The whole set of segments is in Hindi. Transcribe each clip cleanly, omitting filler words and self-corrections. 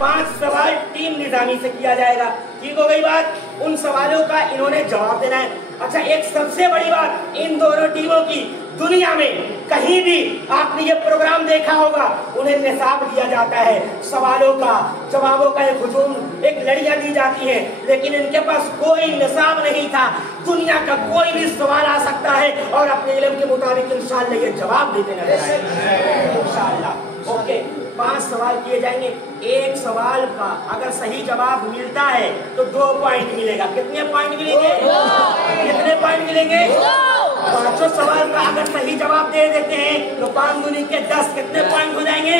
5 सवाल टीम निजामी से किया जाएगा। ठीक हो गई बात? उन सवालों का इन्होंने जवाब देना है। अच्छा, एक सबसे बड़ी बात, इन दोनों टीमों की दुनिया में कहीं भी आपने ये प्रोग्राम देखा होगा, उन्हें निसाब दिया जाता है, सवालों का जवाबों का एक हुजूम, एक लड़ियां दी जाती है, लेकिन इनके पास कोई निसाब नहीं था। दुनिया का कोई भी सवाल आ सकता है और अपने इल्म के मुताबिक इंशाअल्लाह ये जवाब देते नजर आएंगे इंशाअल्लाह। ओके, 5 सवाल किए जाएंगे। एक सवाल का अगर सही जवाब मिलता है तो 2 पॉइंट मिलेगा। कितने पॉइंट मिलेंगे? कितने पॉइंट मिलेंगे? 5 सवाल का अगर सही जवाब दे देते हैं तो 5 दूनी के 10, कितने पॉइंट हो जाएंगे?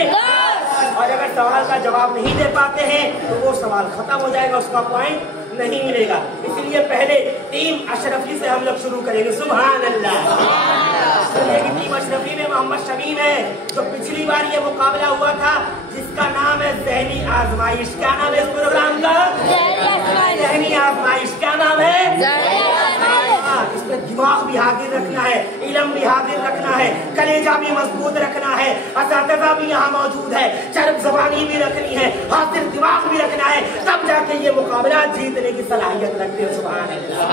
और अगर सवाल का जवाब नहीं दे पाते हैं तो वो सवाल खत्म हो जाएगा, उसका पॉइंट नहीं मिलेगा। इसलिए पहले टीम अशरफी से हम लोग शुरू करेंगे। सुभान अल्लाह। टीम अशरफी में मोहम्मद शमीम है, जो पिछली बार ये मुकाबला हुआ था, जिसका नाम है ज़हनी आजमाइश। क्या नाम है इस प्रोग्राम का? ज़हनी आजमाइश। क्या नाम है? इसमें दिमाग भी हाजिर रखना है, इल्म भी हाजिर रखना है, कलेजा भी मजबूत रखना है, असातिज़ा भी यहाँ मौजूद है, चरब ज़बानी भी रखनी है, हाजिर दिमाग भी रखना है, तब जाके ये मुकाबला जीतने की सलाहियत रखते हैं। सुभान अल्लाह।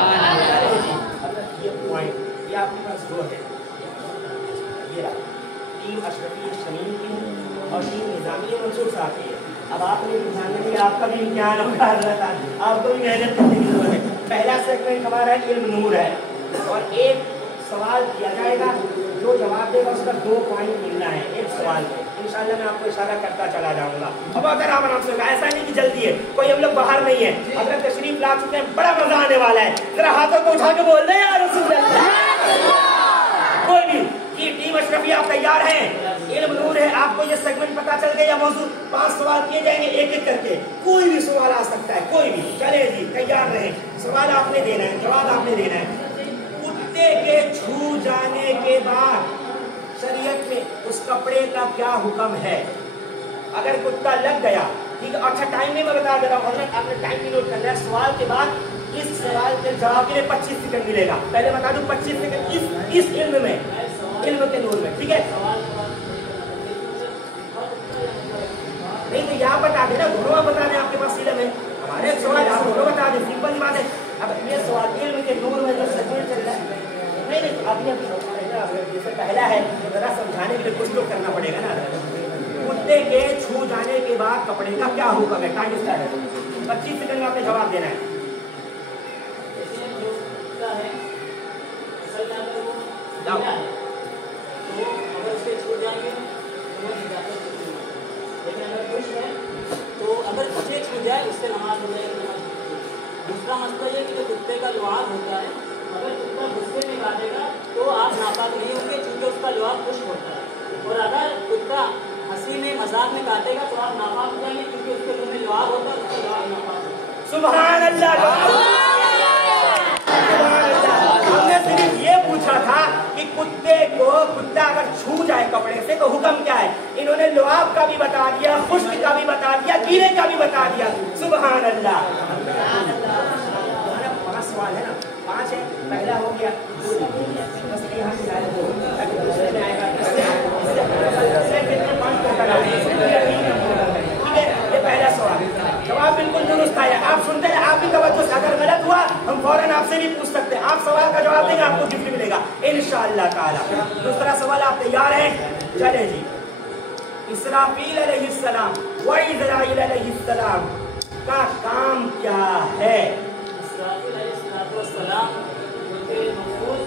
ये पॉइंट ये आपके पास 2 है। ये रहा टीम अशरफी शमीम की और टीम निजामी मंसूर साहब की। अब आपने भी ध्यान देंगे, आपका भी इम्तिहान होगा, आपको भी मेहनत करने की जरूरत है। पहला सेगमेंट हमारा इल्म नूर है और एक सवाल किया जाएगा, जो जवाब देगा उसका 2 पॉइंट मिलना है एक सवाल में। इंशाल्लाह मैं आपको इशारा करता चला जाऊंगा। अब अगर आप आराम से, ऐसा नहीं कि जल्दी है, कोई हम लोग बाहर नहीं है, अगर तशरीफ ला चुके हैं, बड़ा मजा आने वाला है। जरा हाथों को उठा के बोल रहे हैं यार रसूल अल्लाह। कोई भी कि टीम अशरफी आप तैयार हैं? इल्म नूर है, आपको ये सेगमेंट पता चल गया। मौजूद 5 सवाल किए जाएंगे एक एक करके, कोई भी सवाल आ सकता है, कोई भी। चले जी, तैयार रहे। सवाल आपने देना है, जवाब आपने देना है। कुत्ते के छू जाने के बाद शरीयत में उस कपड़े का क्या हुक्म है? अगर कुत्ता लग गया, ठीक है। अच्छा, टाइम में मैं बता दे रहा हूँ, आपने टाइम भी नोट करना है। सवाल के बाद इस सवाल के जवाब के लिए 25 सेकंड मिलेगा। पहले बता दूं 25 सेकंड इस इल्म में, इल्म के नूर में, ठीक है। नहीं तो यहाँ बता देना, दोनों बता दें, आपके पास इल्म है। हमारे सवाल आप दोनों बता दें, सिंपल बात है। अब ये सवाल इल्म के नूर में जो सेगमेंट चल रहा है, नहीं अभी जैसे पहला है, जरा समझाने के लिए कुछ तो करना पड़ेगा ना। कुत्ते के छू जाने के बाद कपड़े का क्या हुक्म है? टाइम स्टार्ट है, 25 सेकंड में आपने जवाब देना है। जाओ। तो अगर बच्चे छूट जाए उससे नमाज हो जाएगी। दूसरा मसला ये कि जो कुत्ते का लुआब होता है, अगर कुत्ता गुस्से में काटेगा तो आप नापाक नहीं होंगे, क्योंकि उसका लुआब खुश्क होता है। और अगर कुत्ता हंसी में मजाक में काटेगा तो आप नापाक हो जाएंगे, क्योंकि उसके मुंह में लुआब होता है, उसका लुआब नापाक होता है। सुभान अल्लाह। हमने सिर्फ ये पूछा था कि कुत्ते को, कुत्ता अगर छू जाए कपड़े से तो हुक्म क्या है? इन्होंने लुआब का भी बता दिया, खुश्क का भी बता दिया, गीले का भी बता दिया। सुभान अल्लाह। 5 सवाल है ना, 5 है, पहला हो गया। ये पहला सवाल, जवाब बिल्कुल दुरुस्त आया। आप सुनते हैं, आप भी तवज्जो से, अगर गलत हुआ हम फौरन आपसे भी पूछ सकते हैं। आप सवाल का जवाब देंगे, आपको गिफ्ट मिलेगा इंशाअल्लाह ताला। दूसरा सवाल, आप तैयार हैं? चले जी। इसराफील अलैहिस्सलाम व इज़राइल अलैहिस्सलाम का काम क्या है? इसराफील अलैहिस्सलाम उनके मखसूस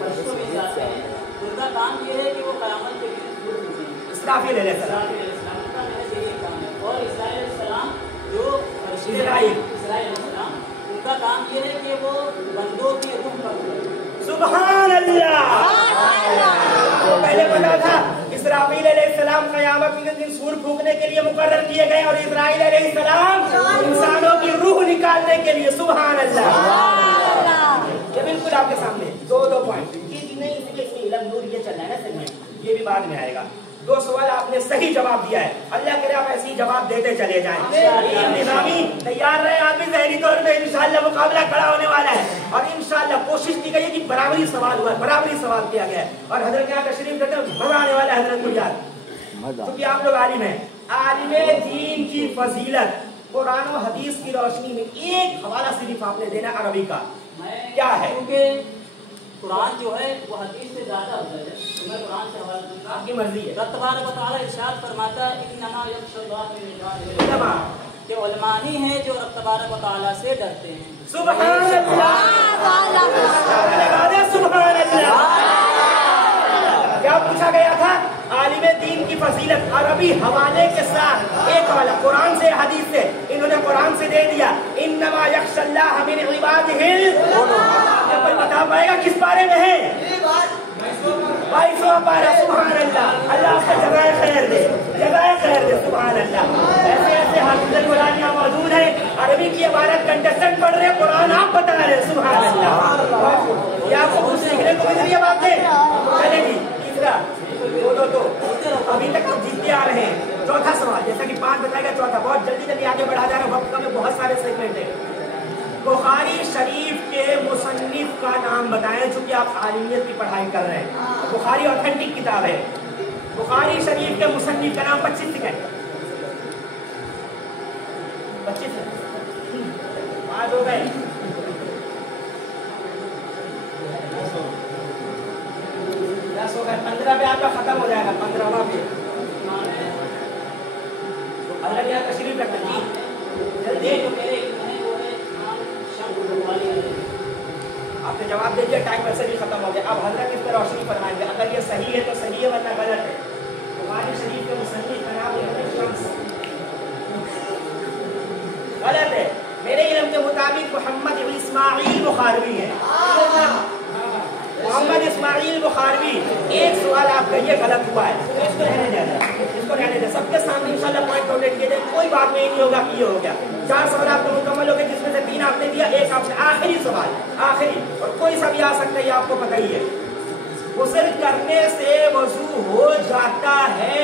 फरिश्तों में जाते हैं। उनका काम ये है कि वो क़यामत के दिन रूह भेजेंगे। इसराफील अलैहिस्सलाम का यही काम है। और इस्राईल अलैहिस्सलाम जो इस्राईल उनका काम ये है कि वो बंदों की रूह का। सुभान अल्लाह। पहले पता था इसराफील अलैहिस्सलाम क़यामत के दिन सूर फूंकने के लिए मुकर्रर किए गए और इस्राईल अलैहिस्सलाम इंसानों की रूह निकालने के लिए। सुभान अल्लाह। ये बिल्कुल आपके सामने 2 पॉइंट। नहीं, इसलिए इल्म नूर ये चल रहा है ना सेगमेंट, ये भी बाद में आएगा। 2 सवाल आपने सही जवाब दिया है। अल्लाह करे आप ऐसे ही जवाब देते चले जाएं। निजामी तैयार रहे, आप भी ज़हनी तौर पे इंशाअल्लाह मुकाबला खड़ा होने वाला है। और इंशाअल्लाह कोशिश की गई है कि बराबरी सवाल हुआ, बराबरी सवाल किया गया है। और हजरत यहाँ तशरीफ देते हैं, मजा आने वाला है हजरत को यार, क्योंकि आप लोग आलिम हैं। आलिमे दीन की फजीलत कुरान और हदीस की रोशनी में एक हवाला सिर्फ आपने देना अरबी का, क्या है? क्योंकि कुरान जो है वो हदीस से ज्यादा होता है, तो मैं कुरान से हवाला दूंगा, आपकी मर्जी है। रब तबारक व तआला इरशाद फरमाता है इन्नमा यख्शल्लाह मिन इबादिहिल के उलमा ही हैं जो रब तबारक व तआला से डरते हैं। सुभान अल्लाह, सुभान अल्लाह। क्या पूछा गया था? आलिमे दीन की फजीलत अरबी हवाले के साथ एक हवाला कुरान से हदीस से, इन्होंने कुरान से दे दिया इन्नमा यख्शल्लाह मिन इबादिहिल। कोई बता पाएगा किस बारे में है? 22वां पारा। सुभान अल्लाह, अल्लाह आपको जज़ाए खैर दे, जज़ाए खैर दे। सुभान अल्लाह। ऐसे ऐसे हाफिज़ुल कुरान यहाँ मौजूद है, अरबी की इबारत कंटेस्टेंट पढ़ रहे, कुरान आप बता रहे। सुभान अल्लाह। क्या आपको कुछ सीखने को मिल रही है बातें? चलेगी तीसरा, दो अभी तक तो जीतते आ रहे हैं। चौथा सवाल, जैसा कि 5 बताएगा, चौथा बहुत जल्दी जल्दी आगे बढ़ा जा रहा है, वक्त में बहुत सारे सेगमेंट है। बुखारी शरीफ के मुसन्निफ का नाम बताएं, चूंकि आप आलिमियत की पढ़ाई कर रहे हैं। बुखारी ऑथेंटिक किताब है। बुखारी शरीफ के मुसन्निफ का नाम 25 सेकंड, 25 आज हो गए। 10 हो गए, 15 पे आपका खत्म हो जाएगा। 15वां पे अल्लाह क्या तशरीफ रखते जी जल्दी। आपने जवाब दे दिया, टाइम वैसे भी खत्म हो गया। अब हजरत इस पर रोशनी फरमाएंगे, अगर ये सही है तो सही है, वरना गलत है। बुखारी शरीफ के मुसन्निफ का नाम गलत है। मेरे इल्म के मुताबिक मोहम्मद इस्माइल बुखारवी है। मोहम्मद इस्माइल बुखारवी। एक सवाल आप कहिए गलत हुआ है, तो इसको रहने दें, इसको रहने दें। सबके सामने इंशाल्लाह पॉइंट नोटेड किए जाए, कोई बात नहीं होगा कि ये हो गया। 4 सवाल आपको मुकम्मल हो गए, जिसमें से 3 आपने दिया, 1 आपने। आखिरी सवाल, आखिरी, और कोई सा भी आ सकता है, ये आपको पता ही है। गुस्ल करने से वजू हो जाता है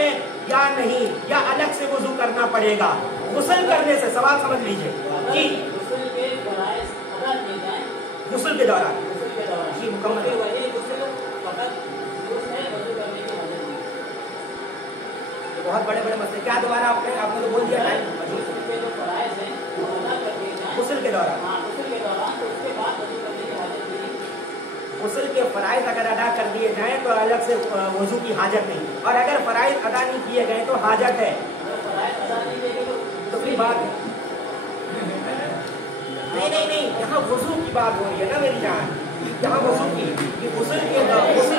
या नहीं, या अलग से वजू करना पड़ेगा? गुस्ल करने से, सवाल समझ लीजिए जी। गुस्ल के दौरान जी मुकम्मल बहुत बड़े बड़े मसले। क्या दोबारा आपने तो बोल दिया टाइम। गुस्ल के दौरान, गुस्ल के फराइज अगर अदा कर दिए जाएं तो अलग से वजू की हाजत नहीं, और अगर फराइज अदा नहीं किए गए तो हाजत है। तो फिर बात नहीं, यहाँ वजू की बात हो रही है ना मेरी जान, यहाँ वजू की, गुस्ल करने से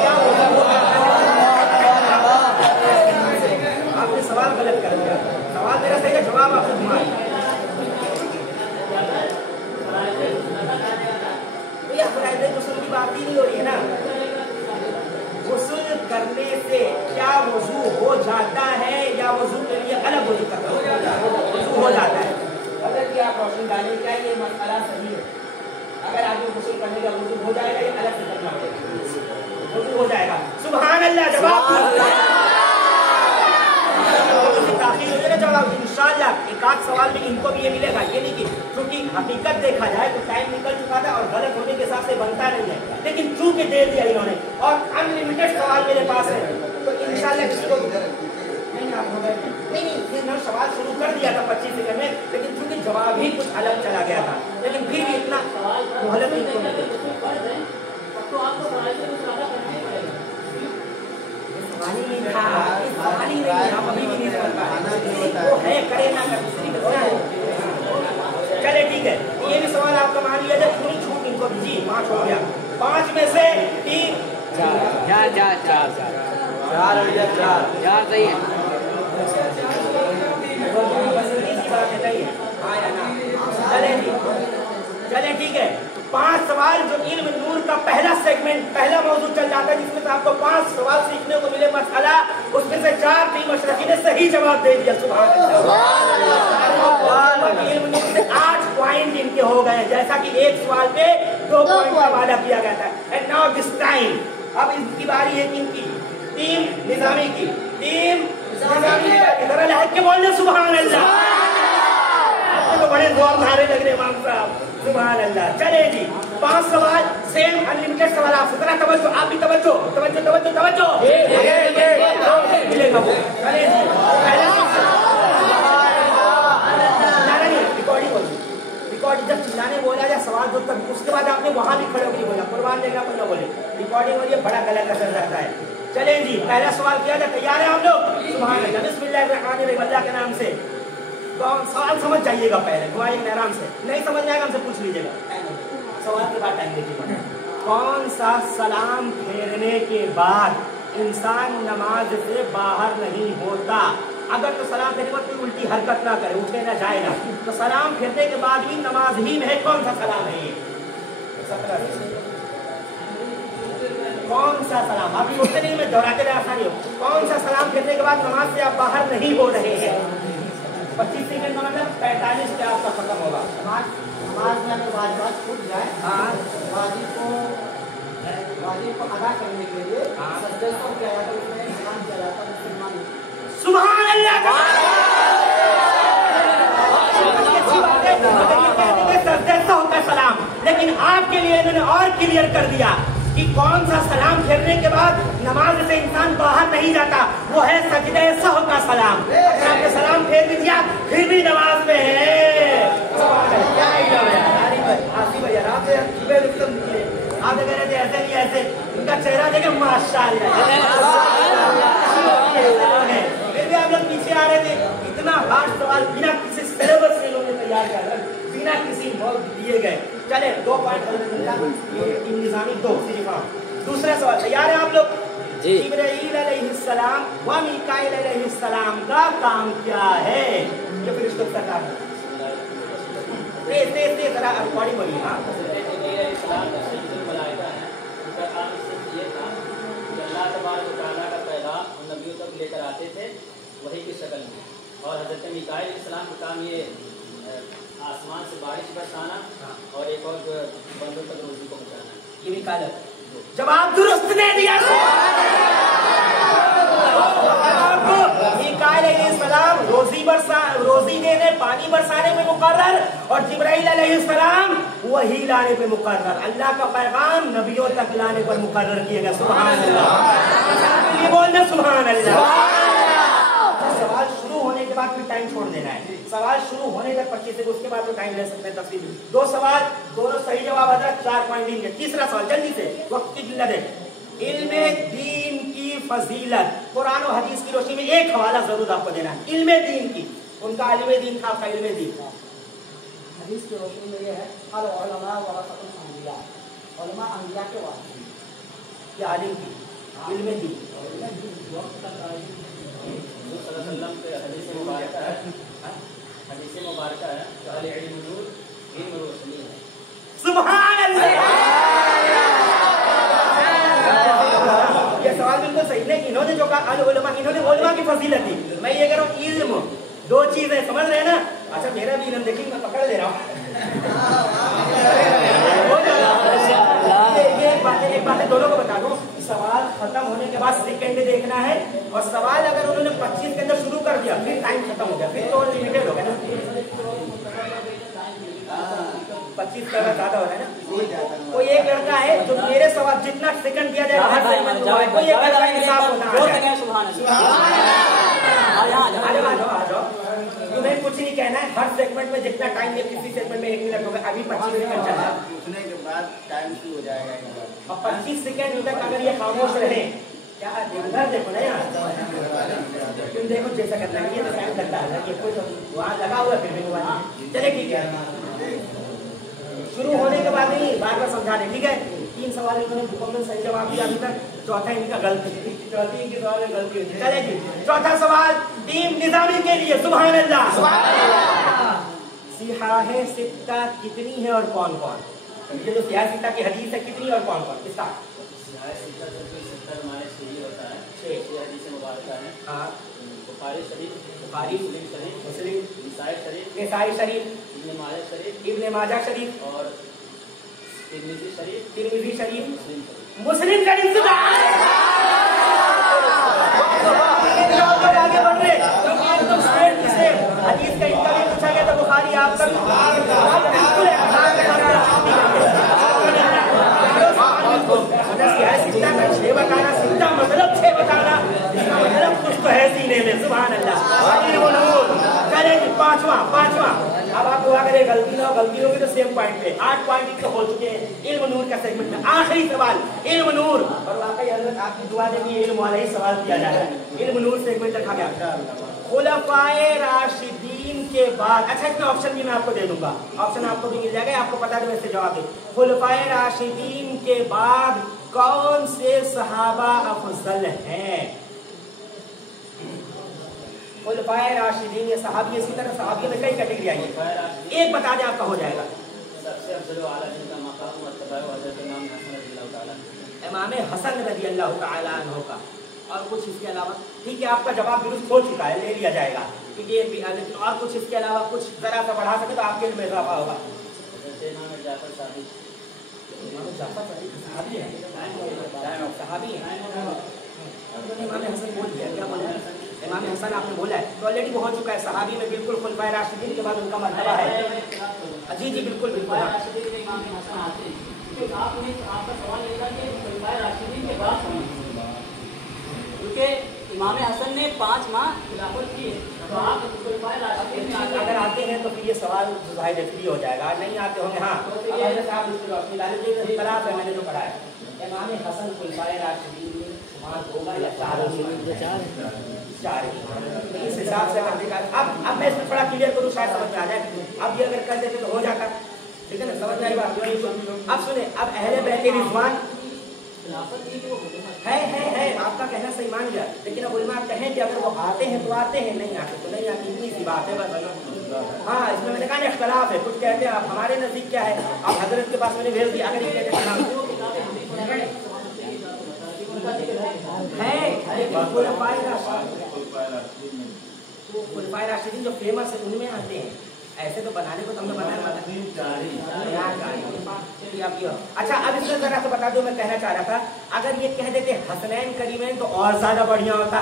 क्या वजू होगा? आपने सवाल गलत कर दिया। सवाल मेरा सही है, जवाब आपको घुमाए। गुस्ल की बात ही नहीं हो रही है ना। गुस्ल करने से क्या वजू हो जाता है, या वजू के लिए अलग वजू करना वजू हो जाता है? अगर कि आप रोशनी डालें, क्या ये मसला सही है? अगर आपको गुस्ल करने का वजू हो जाएगा या अलग से करना पड़ेगा? वजू हो जाएगा। सुभान अल्लाह। जवाब जवाब इंशाल्लाह एक आध सवाल भी इनको भी ये मिलेगा। ये नहीं कि क्योंकि हकीकत देखा जाए तो टाइम निकल चुका था और गलत होने के हिसाब से बनता नहीं है, लेकिन चूंकि दे दिया इन्होंने और अनलिमिटेड सवाल मेरे पास है, तो इंशाल्लाह किसको नहीं सवाल शुरू कर दिया था 25 सेकंड में, लेकिन चूंकि जवाब ही कुछ अलग चला गया था, लेकिन फिर भी इतना मोहलत नहीं था। हम अभी भी नहीं समझ पाए वो है, करे ना करे। चले ठीक है, ये भी सवाल आपका मान लिया जाए, पूरी छूट इनको जी 5 हो गया। 5 में से 3 4 सही है। चले ठीक है, 5 सवाल जो इल्म नूर का पहला सेगमेंट, पहला मौजूद चल जाता है, जिसमें से आपको 5 सवाल सीखने को मिले मसला, उसमें से 4 टीम मशरकी ने सही जवाब दे दिया। सुभान अल्लाह। इल्म नूर से 8 पॉइंट इनके हो गए, जैसा कि एक सवाल पे 2 पॉइंट का वादा किया गया था। एंड नाउ दिस टाइम, अब इनकी बारी है इनकी टीम निजामी की। टीम निजामी की जरा लहक के बोलने सुभान अल्लाह। आपको तो बड़े बहुत नारे लग रहे इमाम साहब, सुभान अल्लाह। चले जी, 5 सवाल सेम अनलिमिटेड सवाल आपसे, जरा तवज्जो, आप भी तवज्जो तवज्जो तवज्जो तवज्जो मिलेगा वो। चले जी, रिकॉर्डिंग जब चिल्लाने बोला या सवाल दो तक, उसके बाद आपने वहां भी खड़े होकर बोला, कुर्बान लेना कोई ना बोले, रिकॉर्डिंग हो रही है, बड़ा गलत असर रहता है। चलें जी, पहला सवाल किया जाए, तैयार है हम लोग? सुभान अल्लाह, बिस्मिल्लाहिर्रहमानिर्रहीम, अल्लाह के नाम से। सवाल समझ जाइएगा पहले, घुमाइएगा आराम से, नहीं समझ आएगा हमसे पूछ लीजिएगा, सवाल के बाद टाइम देखिएगा। कौन सा सलाम फेरने के बाद इंसान नमाज से बाहर नहीं होता? अगर तो सलाम फेरने के बाद कोई उल्टी हरकत ना करे, उठे ना जाए ना, तो सलाम फेरने के बाद भी नमाज ही में है। कौन सा सलाम है ये? कौन सा सलाम? आप सोचते नहीं, मैं दोहराते रहे आसानी हो। कौन सा सलाम फेरने के बाद नमाज से आप बाहर नहीं हो रहे हैं? 25 सेकंड का मतलब 45 के आसपास खत्म होगा। नमाज में अगर वाजिबात छूट जाए, हाँ, वाजिब को अदा करने के लिए सजदे को किया जाता है, उसमें सलाम किया जाता है मुसलमान। सुभान अल्लाह। सजदा होता सलाम, लेकिन आपके लिए इन्होंने और क्लियर कर दिया कि कौन सा सलाम फेरने के बाद नमाज से इंसान बाहर नहीं जाता, वो है सजदे सहव का सलाम। अगर आपने सलाम फेर भी दिया फिर भी नमाज में है। आप देख रहे थे ऐसे नहीं ऐसे, उनका चेहरा देखे माशाअल्लाह, फिर भी आप लोग पीछे आ रहे थे। इतना हार्ड सवाल बिना किसी सिलेबस के लोगों ने तैयार किया, बिना किसी मौत दिए गए। चले 2 पॉइंट निजामी 2 सिर्फ। दूसरा सवाल, तैयार है आप लोग? जिब्राईल अलैहिस्सलाम व मीकाईल अलैहिस्सलाम का काम क्या है? ये फिर इसको पता है, तेज जरा रिकॉर्डिंग बोलिए। हाँ, नबियों तक लेकर आते थे वही की शक्ल में, और हजरत मीकाईल अलैहिस्सलाम का काम ये आसमान से बारिश बरसाना और एक और बंदों तक रोजी को पहुंचाना। ये मीकाईल जवाब दुरुस्त ने दिया। मीकाईल अलैहिस्सलाम रोजी देने, पानी बरसाने में मुकर्रर, और जिब्राईल अलैहिस्सलाम वही लाने पे मुकर्रर, अल्लाह का पैगाम नबियों तक लाने पर मुकर्रर किया गया। सुभान अल्लाह, बोलना सुभान अल्लाह। सवाल शुरू होने के बाद फिर टाइम छोड़ देना है, सवाल शुरू होने तक 25 सेकंड, उसके बाद तो टाइम ले सकते हैं तफसील। 2 सवाल, दोनों सही जवाब आता है, 4 पॉइंट देंगे। तीसरा सवाल जल्दी से, वक्त की किल्लत है। इल्मे दीन की फजीलत, कुरान और हदीस की रोशनी में एक हवाला जरूर आपको देना है। इल्मे दीन की, उनका इल्मे दीन था, आपका इल्मे दीन। हदीस की रोशनी में ये है, अल उलमा वरसतुल अंबिया, उलमा अंबिया के वारिस। क्या आलिम की इल्मे दीन? हदीस मुबारक है, सुभान अल्लाह। ये सवाल बिल्कुल सही है, इन्होंने जो कहा अल उलमा, इन्होंने उलमा की फजीलत दी। मैं ये कह रहा हूँ इल्म 2 चीजें, समझ रहे हैं ना? अच्छा, मेरा भी इल्म देखिए, मैं पकड़ ले रहा हूँ। एक बात दोनों को बता दूं, सवाल खत्म होने के बाद सेकंड देखना है, और सवाल अगर उन्होंने 25 के अंदर शुरू कर दिया फिर टाइम खत्म हो गया, फिर तो लिमिटेड हो गया ना, 25 का ज्यादा हो रहा है ना। कोई एक लड़का है जो मेरे सवाल जितना सेकंड दिया जाएगा हर सेकंड कोई एक लड़का हिसाब होना तुम्हें कुछ नहीं कहना है, हर सेगमेंट में जितना टाइम है, किसी सेगमेंट में 1 मिनट हो गया, अभी 25 सेकंड चल रहा है, पूछने के बाद टाइम शुरू हो जाएगा। और 25 सेकंड तक अगर ये खामोश रहे, क्या उधर देखो ना यार, तुम देखो जैसा करना है, ये तो टाइम लगता है, ये कोई तो वहाँ लगा हुआ फिर भी हुआ। चले ठीक है, शुरू होने के बाद ही बार बार समझा दे, ठीक है। 3 सवाल इन्होंने मुकम्मल सही जवाब दिया अभी तक, चौथा इनका गलती, चौथी इनकी सवाल में गलती हुई। चले जी, चौथा सवाल टीम निजामी के लिए। सुभान अल्लाह। सिहाहे सित्ता कितनी है और कौन कौन? ये जो सिहाहे सित्ता की हदीस है कितनी और कौन कौन? किसका? सिहाहे सित्ता हमारे शरीर होता है, 6 हदीस मुबारक है। हाँ, बुखारी शरीफ, मुस्लिम, निसाई शरीफ, इब्ने माजा शरीफ और तिर्मिज़ी शरीफ, मुस्लिम शरीफ। आगे बढ़ रहे, क्योंकि एकदम सेम हदीस का इनका भी पूछा गया था, बुखारी आपका भी से, सुभान अल्लाह। इल्म नूर। चले जी पांचवा। अब आप दुआ करें गलती ना हो, गलती होगी तो सेम पॉइंट पे 8 पॉइंट तो हो चुके हैं इल्म नूर का सेगमेंट में। आखिरी सवाल इल्म नूर, और वाकई हजरत आपकी दुआ देगी इल्म वाला ही सवाल किया जा रहा है। इल्म नूर सेगमेंट रखा गया खुलफाए राशिदीन के बाद। अच्छा इसमें ऑप्शन भी मैं आपको दे दूंगा, ऑप्शन आपको भी मिल जाएगा, आपको पता है वैसे जवाब दे। खुलफाए राशिदीन के बाद कौन से सहाबा अफजल हैं? खुलफाए राशिदीन ये सहाबी, इसी तरह सहाबी में कई कैटेगरी आई है, एक बता दें आपका हो जाएगा। सबसे अफजल आला जिनका मकाम मर्तबा है हज़रत इमाम हसन रज़ियल्लाहु ताला, इमाम हसन रज़ियल्लाहु ताला अन्हु का। और कुछ इसके अलावा? ठीक है, आपका जवाब दुरुस्त हो चुका है, ले लिया जाएगा, क्योंकि ये लेकिन और कुछ इसके अलावा कुछ जरा सा बढ़ा सके तो आपके में इजाफा होगा। इमाम जाफर सादिक, इमाम जाफर सादिक सहाबी है, सहाबी है। इमाम हसन बोल दिया, क्या बोला? इमाम हसन आपने बोला है तो ऑलरेडी हो चुका है, सहाबी में बिल्कुल खुलफाए राशिदीन के बाद उनका मर्तबा है। जी जी बिल्कुल बिल्कुल। इमाम हसन आते हैं, आपने आपका सवाल ये था कि खुलफाए राशिदीन के बाद कौन है? क्योंकि इमाम हसन ने 5 माह खिलाफत की है, तो आप खुलफाए राशिदीन में अगर आते हैं तो फिर ये सवाल जाहिर फ्री हो जाएगा, नहीं आते होंगे। हाँ खिलाफ है, मैंने जो पढ़ा है इमाम हसन खुलफाए राशिदीन में शुमार होगा या 4 इस हिसाब से कर देगा। अब मैं इसमें थोड़ा क्लियर करूँ, शायद समझ में आ जाए। अब ये अगर कर देते तो हो जाता, ठीक है ना, समझ में आई बात। अब सुने, अब अहले बैत रिजवान है, आपका कहना सही मान गया, लेकिन अब उलमा कहें कि अगर वो आते हैं तो आते हैं, नहीं आते तो नहीं आते, इतनी सी बात है बस। हाँ इसमें मैंने कहा ना इख्तलाफ है, कुछ कहते हैं आप हमारे नजदीक क्या है, आप हजरत के पास मैंने भेज दिया, अगर ये कहते हैं खुलफाए राशिदीन जो फेमस है उनमें आते हैं, ऐसे तो बनाने को तुमने बनाया। अच्छा अब इसमें जरा तो बता दो, मैं कहना चाह रहा था अगर ये कह देते हसनैन करीमैन तो और ज्यादा बढ़िया होता,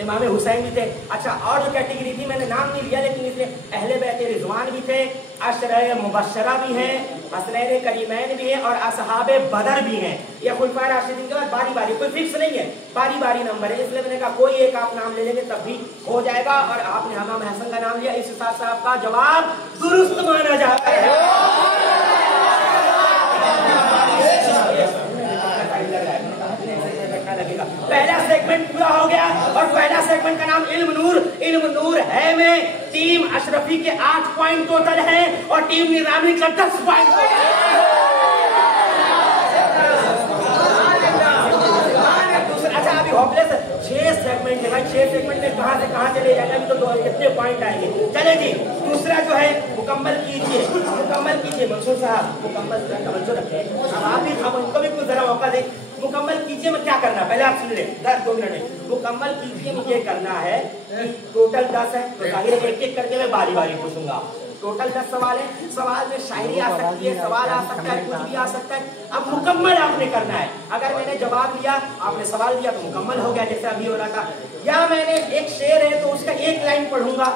इमाम हुसैन भी थे। अच्छा और जो कैटेगरी थी मैंने नाम नहीं लिया, लेकिन इसलिए अहले बैत रिजवान भी थे, अशरे मुबश्शरा भी हैं, हसनैन करीमैन भी हैं और असहाबे बदर भी हैं। ये खुलफाए राशिदीन के बाद बारी बारी, कोई फिक्स नहीं है, बारी बारी नंबर है, इसलिए मैंने कहा कोई एक आप नाम ले लेंगे तब भी हो जाएगा। और आपने इमाम हसन का नाम लिया, इस हिसाब से आपका जवाब दुरुस्त माना जाता है। पहला सेगमेंट पूरा हो गया और पहला सेगमेंट का नाम इल्म नूर है में टीम अशरफी के 8 पॉइंट टोटल है और टीम निजामी का 10 पॉइंट। अच्छा अभी होपलेस 6 सेगमेंट है भाई, 6 सेगमेंट में कहां से कहां चले जाएंगे, अभी तो कितने पॉइंट आएंगे। चले जी दूसरा जो है मुकम्मल कीजिए मंसूर साहब, मुकम्मल तवज्जो रखें, अब आप भी हम उनको भी कुछ जरा मौका दें। मुकम्मल कीजिए में क्या करना है पहले आप सुन ले, 2 मिनट में मुकम्मल कीजिए में ये करना है कि टोटल 10 है तो जाहिर है एक एक करके मैं बारी बारी पूछूंगा। टोटल 10 सवाल है, सवाल में शायरी आ सकती है, सवाल आ सकता है, कुछ भी आ सकता है। अब मुकम्मल आपने करना है, अगर मैंने जवाब दिया आपने सवाल दिया तो मुकम्मल हो गया जैसे अभी हो रहा था, या मैंने एक शेर है तो उसका एक लाइन पढ़ूंगा,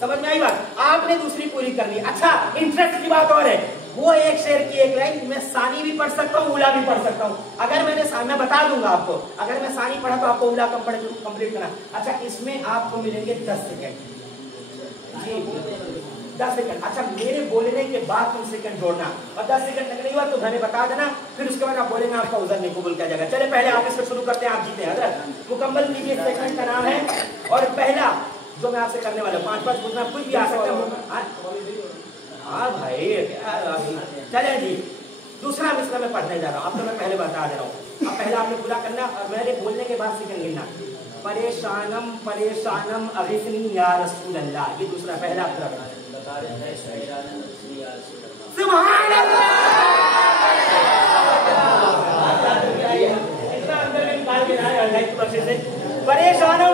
समझ में आई बात, आपने दूसरी पूरी करनी। अच्छा इंटरेस्ट की बात और है, वो एक शेर की एक लाइन मैं सानी भी पढ़ सकता हूँ, उला भी पढ़ सकता हूँ। अगर मैं बता दूंगा आपको, अगर मैं सानी पढ़ा तो आपको उला कंप्लीट करना। अच्छा इसमें आपको मिलेंगे 10 सेकंड, 10 सेकंड। अच्छा मेरे बोलने के बाद तुम सेकंड जोड़ना, और 10 सेकंड तक नहीं हुआ तो मैंने बता देना, फिर उसके बाद आप बोलेंगे, आपका उज़र नहीं कबूल किया जाएगा। चले पहले आप इससे शुरू करते हैं, आप जीते हैं हजरत। मुकम्मल कीजिए, सेकंड का नाम है और पहला जो मैं आपसे करने वाला हूँ 5-5 पूछना, कुछ भी आ सकता है। हाँ भाई चले जी दूसरा मिसरा मैं पढ़ने जा रहा हूँ, आपको मैं पहले बता दे रहा हूँ। अब पहला आपने पूरा करना और मेरे बोलने के बाद सेकंड गिनना। परेशानम अगिसनी या रसूल अल्लाह, ये दूसरा पहला पूरा सुभान अल्लाह।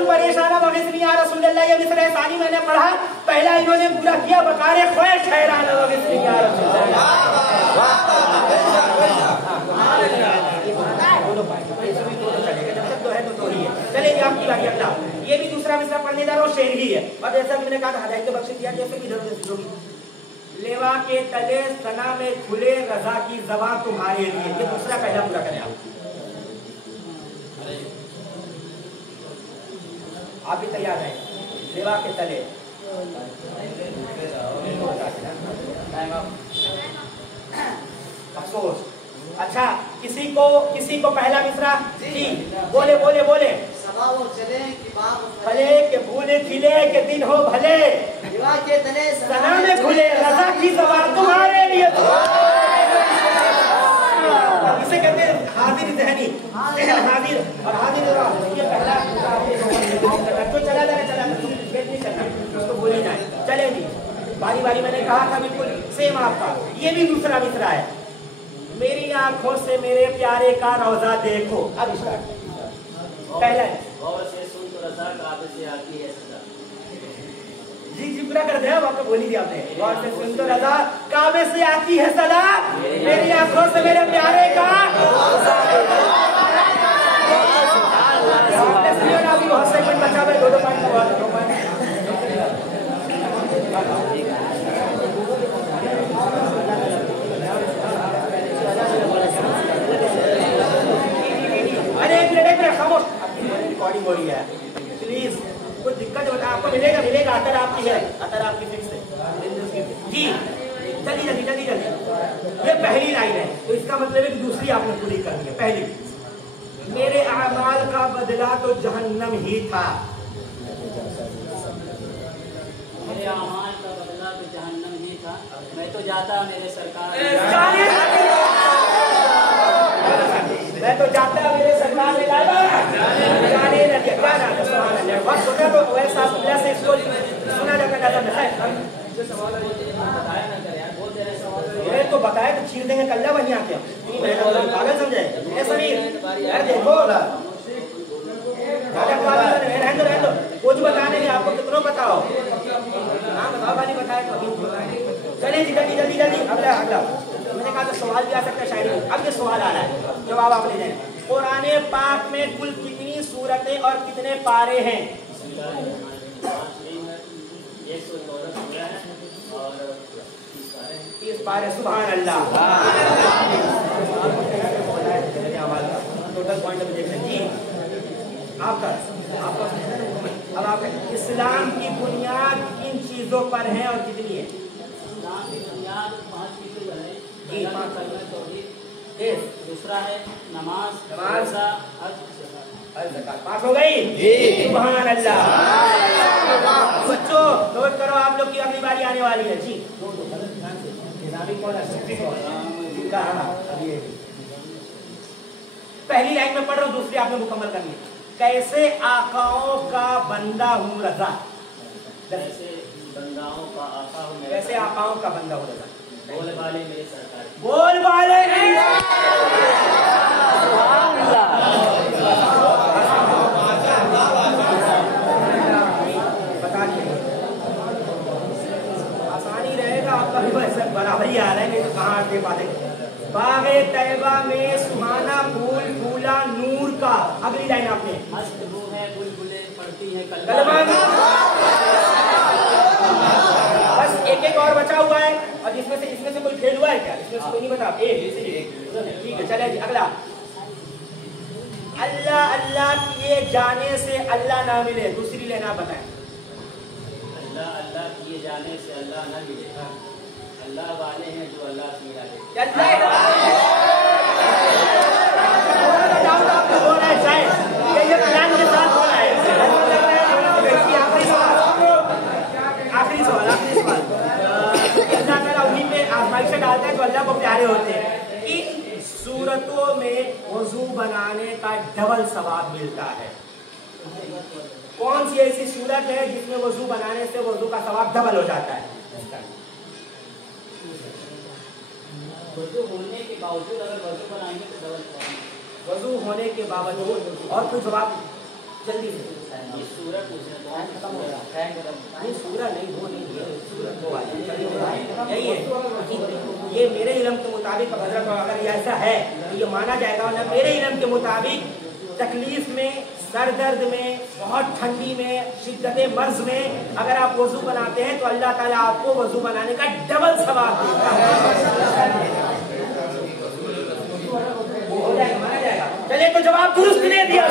परेशानम अगिसनी या रसूल अल्लाह, ये मिसरा सानी मैंने पढ़ा, पहला इन्होंने पूरा किया, बकारे ख्वाहिश ठहरान अगिसनी या रसूल अल्लाह। चलिए आपकी बात अगला, ये भी दूसरा मिसरा पढ़ने जा रहा हूँ, शेर ही है और जैसा कि मैंने कहा हदायत बख्श दिया, जैसे कि लेवा के तले सना में खुले रजा की जबां तुम्हारे लिए, ये दूसरा पहला पूरा करें आप भी तैयार। याद है सेवा के तले। अफसोस। अच्छा, किसी को पहला मिसरा जी बोले बोले बोले। सभा वो चले कि बाग भले के फूले खिले के दिन हो भले, विवाह के तले सना में खुले रजा की सभा तुम्हारे लिए। इसे कहते हैं हाजिर जहनी, हाजिर और हाजिर। ये पहला तो चला जाए, वेट नहीं करना, उसको बोले जाए, चले जी बारी बारी। मैंने कहा था बिल्कुल सेम आपका। ये भी दूसरा मिसरा है। मेरी आंखों से मेरे प्यारे का रौजा देखो। अब स्टार्ट। पहला गौर से सुन तो रजा काबे से आती है सदा। जी पूरा कर दे। अब आपको बोल ही दिया आपने। गौर से सुन तो रजा काबे से आती है सदा, मेरी आंखों से मेरे प्यारे का अभी बहुत सेकंड बचा है। 2 पॉइंट का बात। 2 पॉइंट। अरे एक मिनट खामोश, रिकॉर्डिंग हो रही है प्लीज। कुछ दिक्कत बता, आपको मिलेगा अतर आपकी है, अतर आपकी फिक्स है जी। जल्दी। ये पहली लाइन है, तो इसका मतलब है कि दूसरी आपने पूरी करनी है। पहली, मेरे अमाल का बदला तो जहन्नम ही था। मेरे अमाल का बदला तो जहन्नम ही था। मैं तो जाता मेरे सरकार, मैं तो जाता मेरे सरकार ने लाया जाने न दिया। क्या नाम है? सुभान अल्लाह। बहुत सुना तो वैसा से इसको सुना जाता है। ये तो बताया तो चीर देंगे कल्ला बनिया के पागल समझे। यार देखो रहने कुछ बताने नहीं, आपको कितना बताओ। हाँ बताओ भाई, बताया तो चलिए जल्दी। अगला मैंने कहा तो सवाल भी आ सकता है शायरी में। अब ये सवाल आ रहा है, जवाब आप ले जाए। कुरान पाक में कुल कितनी सूरतें और कितने पारे हैं? 30 पारे। सुभान अल्लाह। टोटल पॉइंट देख लें जी आपका। अब आप इस्लाम की बुनियाद किन चीजों पर है और कितनी है? इस्लाम की बुनियाद 5 चीजें पर है। जी, 5 कलमा तौहीद, दूसरा है नमाज, रोजा, हज, ज़कात। 5 हो गई। सुभान अल्लाह। बच्चों नोट करो, आप लोग की अगली बारी आने वाली है जी। पहली लाइन में पढ़ रहा हूँ, दूसरी आपने मुकम्मल करनी है। कैसे आकाओं का बंदा हूँ रजा। कैसे बंदाओं का आका हूँ मैं, कैसे आकाओं का बंदा हूँ रजा। बोल वाले मेरे सरकार, बोल वाले बता दिए। आसानी रहेगा आपका भी, वैसे बराबर ही आ रहा है, नहीं तो कहाँ दे पाते। बागे तैबा में सुहाना फूल फूला नूर का। अगली लाइन आपने मस्त रूह है बुलबुलें पढ़ती है कलमा। बस एक और बचा हुआ है, और इसमें से कोई फेल हुआ है क्या? इसमें से कोई नहीं बता। ठीक है चले जी अगला। अल्लाह अल्लाह किए जाने से अल्लाह ना मिले। दूसरी लेना बताएं। अल्लाह अल्लाह किए जाने से अल्लाह न मिले। अल्लाह वाले हैं जो अल्लाह से मिला ले। आपको हो रहा है शायद ये प्लान के साथ हो रहा है। आखिरी सवाल अल्लाह ताला उन्हीं पे आजमाइश डालता है जो अल्लाह को प्यारे होते हैं। इन सूरतों में वजू बनाने का डबल सवाब मिलता है। कौन सी ऐसी सूरत है जिसमें वजू बनाने से वजू का सवाब डबल हो जाता है? वजू होने के बावजूद अगर वजू बनाएंगे तो डबल सवाब। वजू होने के बावजूद और कुछ जवाब जल्दी से। ये सूरत खत्म हो रहा है। नहीं सूरत नहीं, वो नहीं है सूरत वो वाली यही है। ये मेरे इल्म के मुताबिक हजरत अगर ऐसा है तो ये माना जाएगा। ना मेरे इल्म के मुताबिक तकलीफ में, सर दर्द में, बहुत ठंडी में, शिद्दत मर्ज में अगर आप वजू बनाते हैं तो अल्लाह ताला आपको वजू बनाने का डबल सवाब देता है। हो जाएगा, माना जाएगा। चलिए तो जवाब दुरुस्त दे दिया।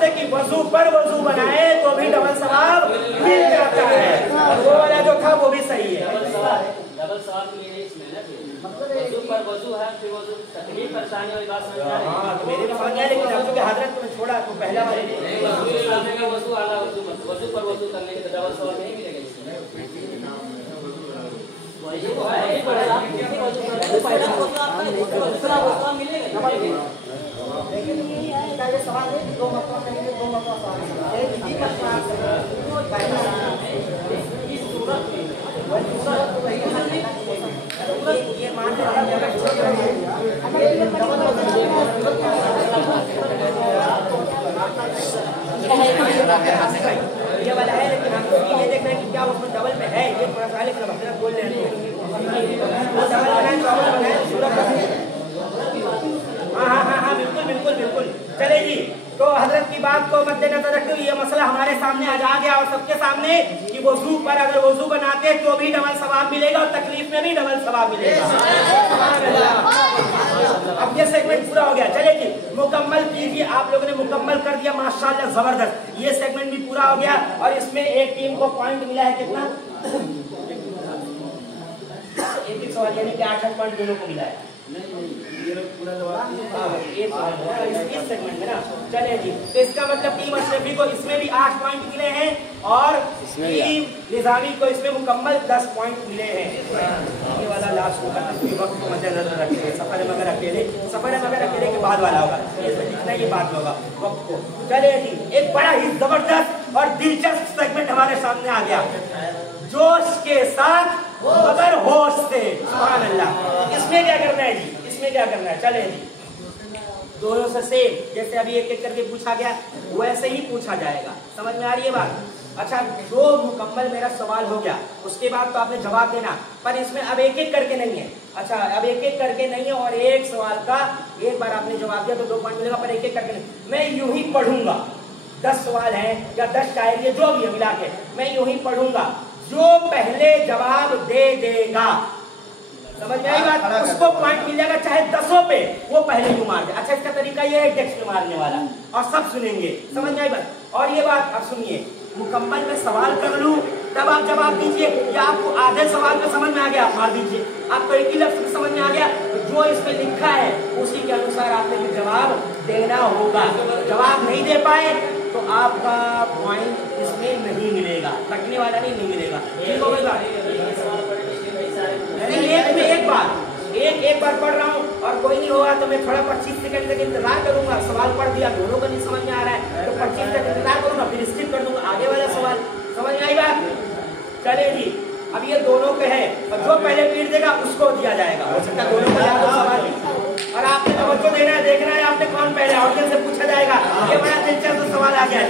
मसले की वजू पर वजू बनाए तो भी डबल सवाब मिल जाता है। और वो वाला जो था वो भी सही है। डबल सवाब के लिए नहीं इसमें ना, वजू पर वजू है, फिर वजू तकलीफ परेशानी वाली बात समझ आ रही है। हाँ तो मेरे भी समझ आया, लेकिन अब चूंकि हजरत को छोड़ा तो पहला वाले वजू आला वजू पर वजू करने के डबल सवाब नहीं मिलेगा इसमें। लेकिन ये सवाल है कि 2 मरतबा करेंगे, 2 मरतबा सवाल है। एक ही मसला इस सूरत में ये मान ये वाला है, लेकिन हम ये देख रहे हैं कि क्या उसमें डबल में है। ये थोड़ा सा लेकिन हम बोल रहे हैं हाँ बिल्कुल बिल्कुल बिल्कुल। चले जी, तो हजरत की बात को मद्देनजर रखते हुए ये मसला हमारे सामने आ गया और सबके सामने कि वजू पर अगर वजू बनाते तो भी डबल सवाब मिलेगा और तकलीफ में भी डबल सवाब मिलेगा। अब ये सेगमेंट पूरा हो गया। चले जी, मुकम्मल कीजिए। आप लोगों ने मुकम्मल कर दिया माशाल्लाह, जबरदस्त। ये सेगमेंट भी पूरा हो गया और इसमें एक टीम को पॉइंट मिला है कितना? एक सवाल, यानी कि 8 पॉइंट दोनों को मिला है। इस सेगमेंट में ना। चले जी, तो इसका मतलब टीम अशरफी को इसमें भी 8 पॉइंट मिले हैं और टीम निजामी को इसमें मुकम्मल 10 पॉइंट मिले हैं। ये वाला लास्ट होगा, वक्त को मद्देनजर रखिए। सफर मगर अकेले के बाद वाला होगा, इतना ये बात होगा वक्त को। चले जी, एक बड़ा ही जबरदस्त और दिलचस्प सेगमेंट हमारे सामने आ गया, जोश के साथ मगर होश से। सुभान अल्लाह। इसमें क्या करना है जी? इसमें क्या करना है? चले जी, दोनों से सेम, जैसे अभी एक एक करके पूछा गया वैसे ही पूछा जाएगा। समझ में आ रही है बात? अच्छा, जो मुकम्मल मेरा सवाल हो गया उसके बाद तो आपने जवाब देना, पर इसमें अब एक एक करके नहीं है। अच्छा, अब एक एक करके नहीं है और एक सवाल का एक बार आपने जवाब दिया तो 2 पॉइंट मिलेगा, पर एक एक करके नहीं। मैं यूं ही पढ़ूंगा, 10 सवाल है या 10 शायरी जो भी है मिला के, मैं यूं ही पढ़ूंगा। जो पहले जवाब दे देगा, समझ में आई बात, उसको पॉइंट मिल जाएगा, चाहे 10 पे वो पहले यूं मार दे। अच्छा, इसका तरीका ये है डेस्क में मारने वाला, और सब सुनेंगे। समझ में आई बात? और ये बात अब सुनिए, मुकम्मल में सवाल कर लूं तब आप जवाब दीजिए, या आपको आधे सवाल में समझ में आ गया आप मार दीजिए। आपको एक ही लफ्ज में समझ में आ गया तो जो इसमें लिखा है उसी के अनुसार आपने भी जवाब देना होगा। जवाब नहीं दे पाए तो आपका पॉइंट इसमें नहीं मिलेगा, कटने वाला नहीं मिलेगा। ठीक हो गई बात? एक बार पढ़ रहा हूँ और कोई नहीं होगा तो मैं थोड़ा 25 सेकंड तक इंतजार करूंगा। सवाल पढ़ दिया, दोनों को नहीं समझ में आ रहा है तो 25 तक इंतजार करूंगा, फिर स्किप कर दूंगा आगे वाला सवाल। समझ में आई बात? चले जी, अब ये दोनों के है और जो पहले पीट देगा उसको दिया जाएगा। हो सकता है दोनों का याद हो सवाल, और आपने तवज्जो देना है, देखना है आपने कौन पहले, ऑडियंस से पूछा जाएगा। ये बड़ा दिलचस्प सवाल आ गया।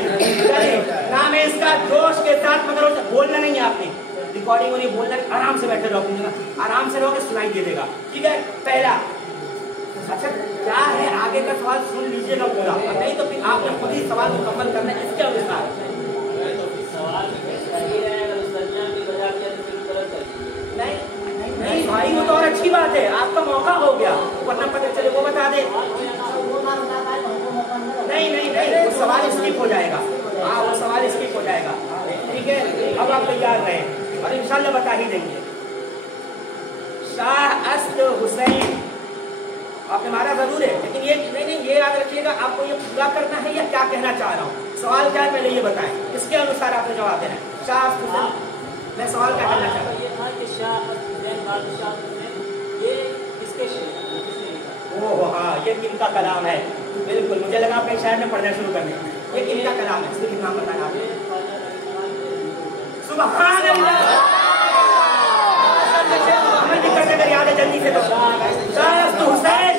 चलिए, नाम है इसका जोश के साथ, मगर बोलना नहीं है आपने, रिकॉर्डिंग नहीं बोलना, आराम से बैठे रहो, आराम से रहोगे सुनाई दे देगा। ठीक है, पहला। अच्छा, क्या है आगे का सवाल सुन लीजिएगा पूरा, नहीं तो फिर आपने खुद ही सवाल मुकम्मल करना है इसके अनुसार। नहीं भाई, वो तो और अच्छी बात है, आपका मौका हो गया, वरना पता चले वो बता दे। नहीं, वो सवाल स्किप हो जाएगा। हाँ, वो सवाल स्किप हो जाएगा। ठीक है, अब आप तैयार रहें और इंशाल्लाह बता ही देंगे। शाह अस्द हुसैन, आपने मारा जरूर है, लेकिन ये नहीं, ये याद रखिएगा, आपको ये पूरा करना है या क्या कहना चाह रहा हूँ। सवाल क्या है पहले ये बताएं, इसके अनुसार आपने जवाब देना है। शाह अस्द हुसैन, मैं सवाल क्या करना चाह रहा हूँ? ये था कि शाह ये किसके शेर? ओह हाँ, ये किनका कलाम है? बिल्कुल, मुझे लगा अपने शहर में पढ़ना शुरू कर दें। ये किनका कलाम है, इसलिए नाम बताना आपने। सुभान अल्लाह, याद है जल्दी से तो। शाह अस्द हुसैन,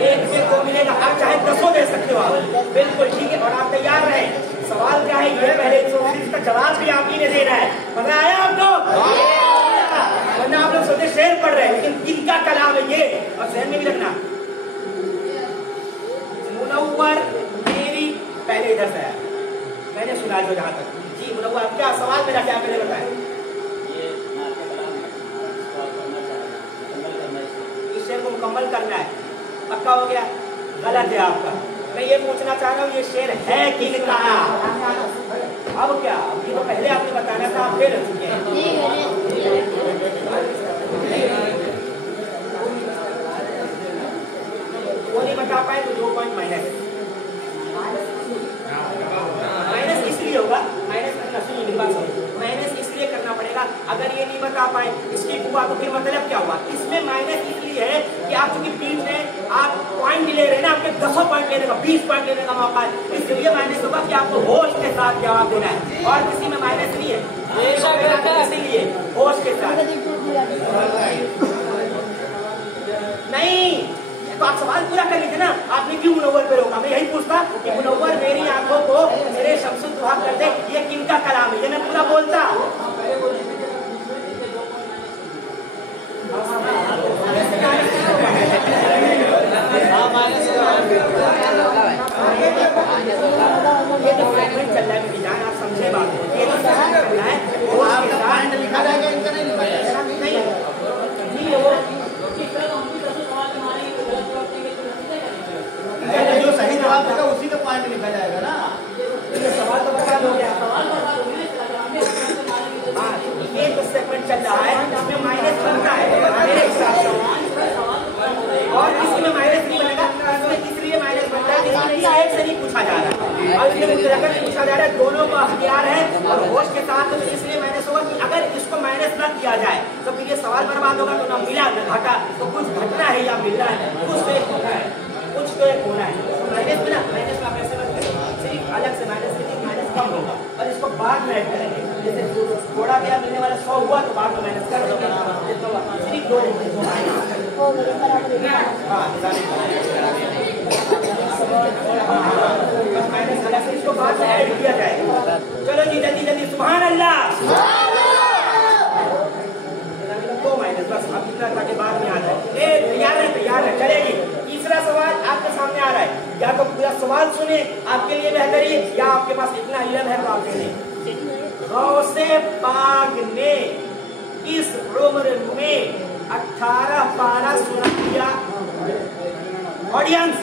एक को मिलेगा, आप चाहे 10 दे सकते हो आप। बिल्कुल ठीक है, और आप तैयार रहे। सवाल क्या है ये पहले इसका जवाब भी आप ही ने देना है। मजा आया आपको? वरना आप लोग सोचे शेर पढ़ रहे हैं, लेकिन किनका कलाम है ये, और जहन में भी रखना। मुनव्वर मेरी, पहले इधर से आया, मैंने इलाज हो जहाँ तक। जी मुनव्वर, आप क्या सवाल मेरा क्या पहले बताएं? इस शेर को मुकम्मल करना है, पक्का हो गया? गलत है आपका। मैं ये पूछना चाह रहा हूँ ये शेर है किनका? अब क्या, ये तो पहले आपने बताना था, आप फेल हो चुके हैं। वो नहीं बता पाए तो 2 पॉइंट माइनस इसलिए होगा, माइनस इसलिए करना पड़ेगा अगर ये नहीं बता पाए इसकी हुआ तो फिर मतलब क्या हुआ? इसमें माइनस इसलिए है कि आप चूंकि बीच में आप पॉइंट ले रहे हैं ना, आपके 10 पॉइंट लेने का 20 पॉइंट लेने का मौका है, इसलिए माइनस होगा कि आपको होश के साथ जवाब देना है और किसी में माइनस नहीं है, इसीलिए होश के साथ नहीं। तो आप सवाल पूरा कर लीजिए ना, आपने क्यों मुनव्वर पे रोका? मैं यही पूछता कि मुनव्वर मेरी आंखों को मेरे शम्सुल दुहा कर दे, ये किनका कलाम है? ये मैं पूरा बोलता। ये तो फ्रेगमेंट चल रहा है मेरी जान, आप समझे बात? ये तो चल रहा है, वो लिखा जाएगा, इनका नहीं लिखा जाएगा। नहीं वो जो सही जवाब देगा उसी का पॉइंट लिखा जाएगा ना। ये सवाल तो बता दो क्या? हाँ, ये तो सेगमेंट चल रहा है जिसमें माइनस बनता है मेरे हिसाब से, और किसी में माइनस नहीं बनेगा, इसलिए माइनस बनता है, इसलिए एक से नहीं पूछा जा रहा और इसलिए मुतलकन नहीं पूछा जा रहा है, दोनों का अख्तियार है और होश के साथ, तो इसलिए माइनस होगा कि अगर इसको माइनस न किया जाए तो फिर ये सवाल बर्बाद होगा, तो ना मिला न घटा, तो कुछ घटना है या मिलना है, कुछ तो एक होना है, कुछ तो एक होना है। माइनस में ना, माइनस में आप ऐसे मत करें, सिर्फ अलग से माइनस करेंगे, माइनस कम होगा और इसको बाद में ऐड करेंगे। जैसे थोड़ा गया मिलने वाला 100 हुआ तो बाद में माइनस कर दो, सिर्फ 2 बस माइनस अलग से इसको बाद में ऐड किया जाएगा। चलो जी जल्दी जल्दी, सुभान अल्लाह। 2 माइनस बस, अब इतना ताकि बाद में आ जाए। तैयार है, चलेगी। तीसरा सवाल आपके सामने आ रहा है, या तो पूरा सवाल सुने आपके लिए बेहतरीन, या आपके पास इतना इल्म है तो आप देखें। गौसे पाक ने इस उम्र में 18 पारा सुना दिया। ऑडियंस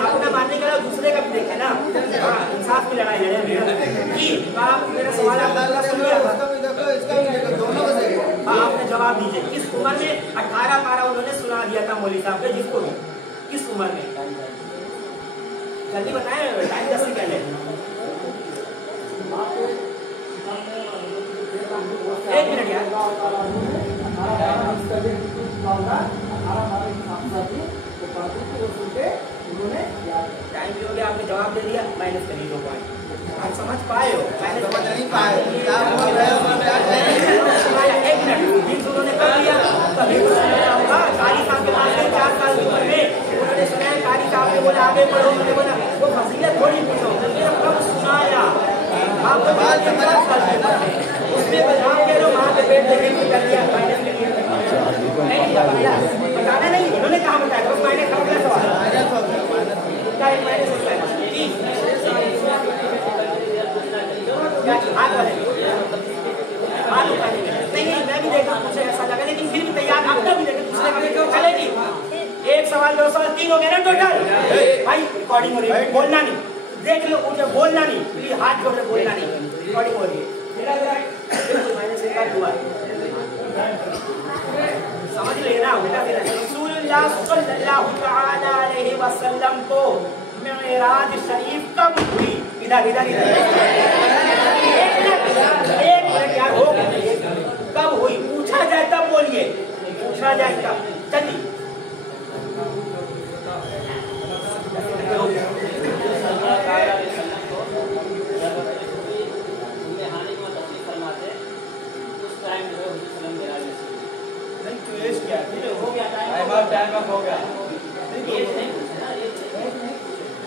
अपना मानने का दूसरे का भी देखे ना, इंसाफ की लड़ाई है जी। आप मेरा सवाल आपने सुन लिया, आपने जवाब दीजिए। किस उम्र में 18 पारा उन्होंने सुना दिया था मौलवी साहब ने, जिसको भी किस उम्र में? जल्दी बताएं, टाइम 10 सेकंड है। 1 मिनट यार। टाइम भी हो गया, आपने जवाब दे दिया, माइनस करिए 2 पॉइंट। आप समझ पाए हो? माइनस समझ नहीं पाए, क्या बोल रहे हो? 1 मिनट उन्होंने कर दिया, कभी होगा 40 साल के बाद 4 साल की उम्र में उन्होंने सुना, 40 साल में बोला आगे बढ़ो, उन्होंने बोला वो फजीलत थोड़ी पूछो, कब सुनाया आपको बात उसमें बदनाम कह रहे हो, वहाँ पे पेट देने को कर दिया, माइनस के लिए बताना नहीं, इन्होंने कहा बताया, बस माइनस का अगला सवाल एक माइनस होता है। नहीं, मैं भी देखा, मुझे ऐसा लगा, लेकिन फिर भी तैयार, आपका भी देखे, दूसरे का भी चलेगी। 1 सवाल 2 सवाल 3 हो गए ना टोटल भाई। रिकॉर्डिंग हो रही है, बोलना नहीं, देख लो, मुझे बोलना नहीं, प्लीज हाथ जोड़ के बोलना नहीं, रिकॉर्डिंग हो रही है। माइनस एक बार हुआ, समझ लेना बेटा। रसूलुल्लाह सल्लल्लाहु तआला अलैहि वसल्लम को मेराज शरीफ कब हुई? इधर इधर इधर एक मिनट यार, हो कब हुई? तब बोलिए, पूछा जाए तब। चलिए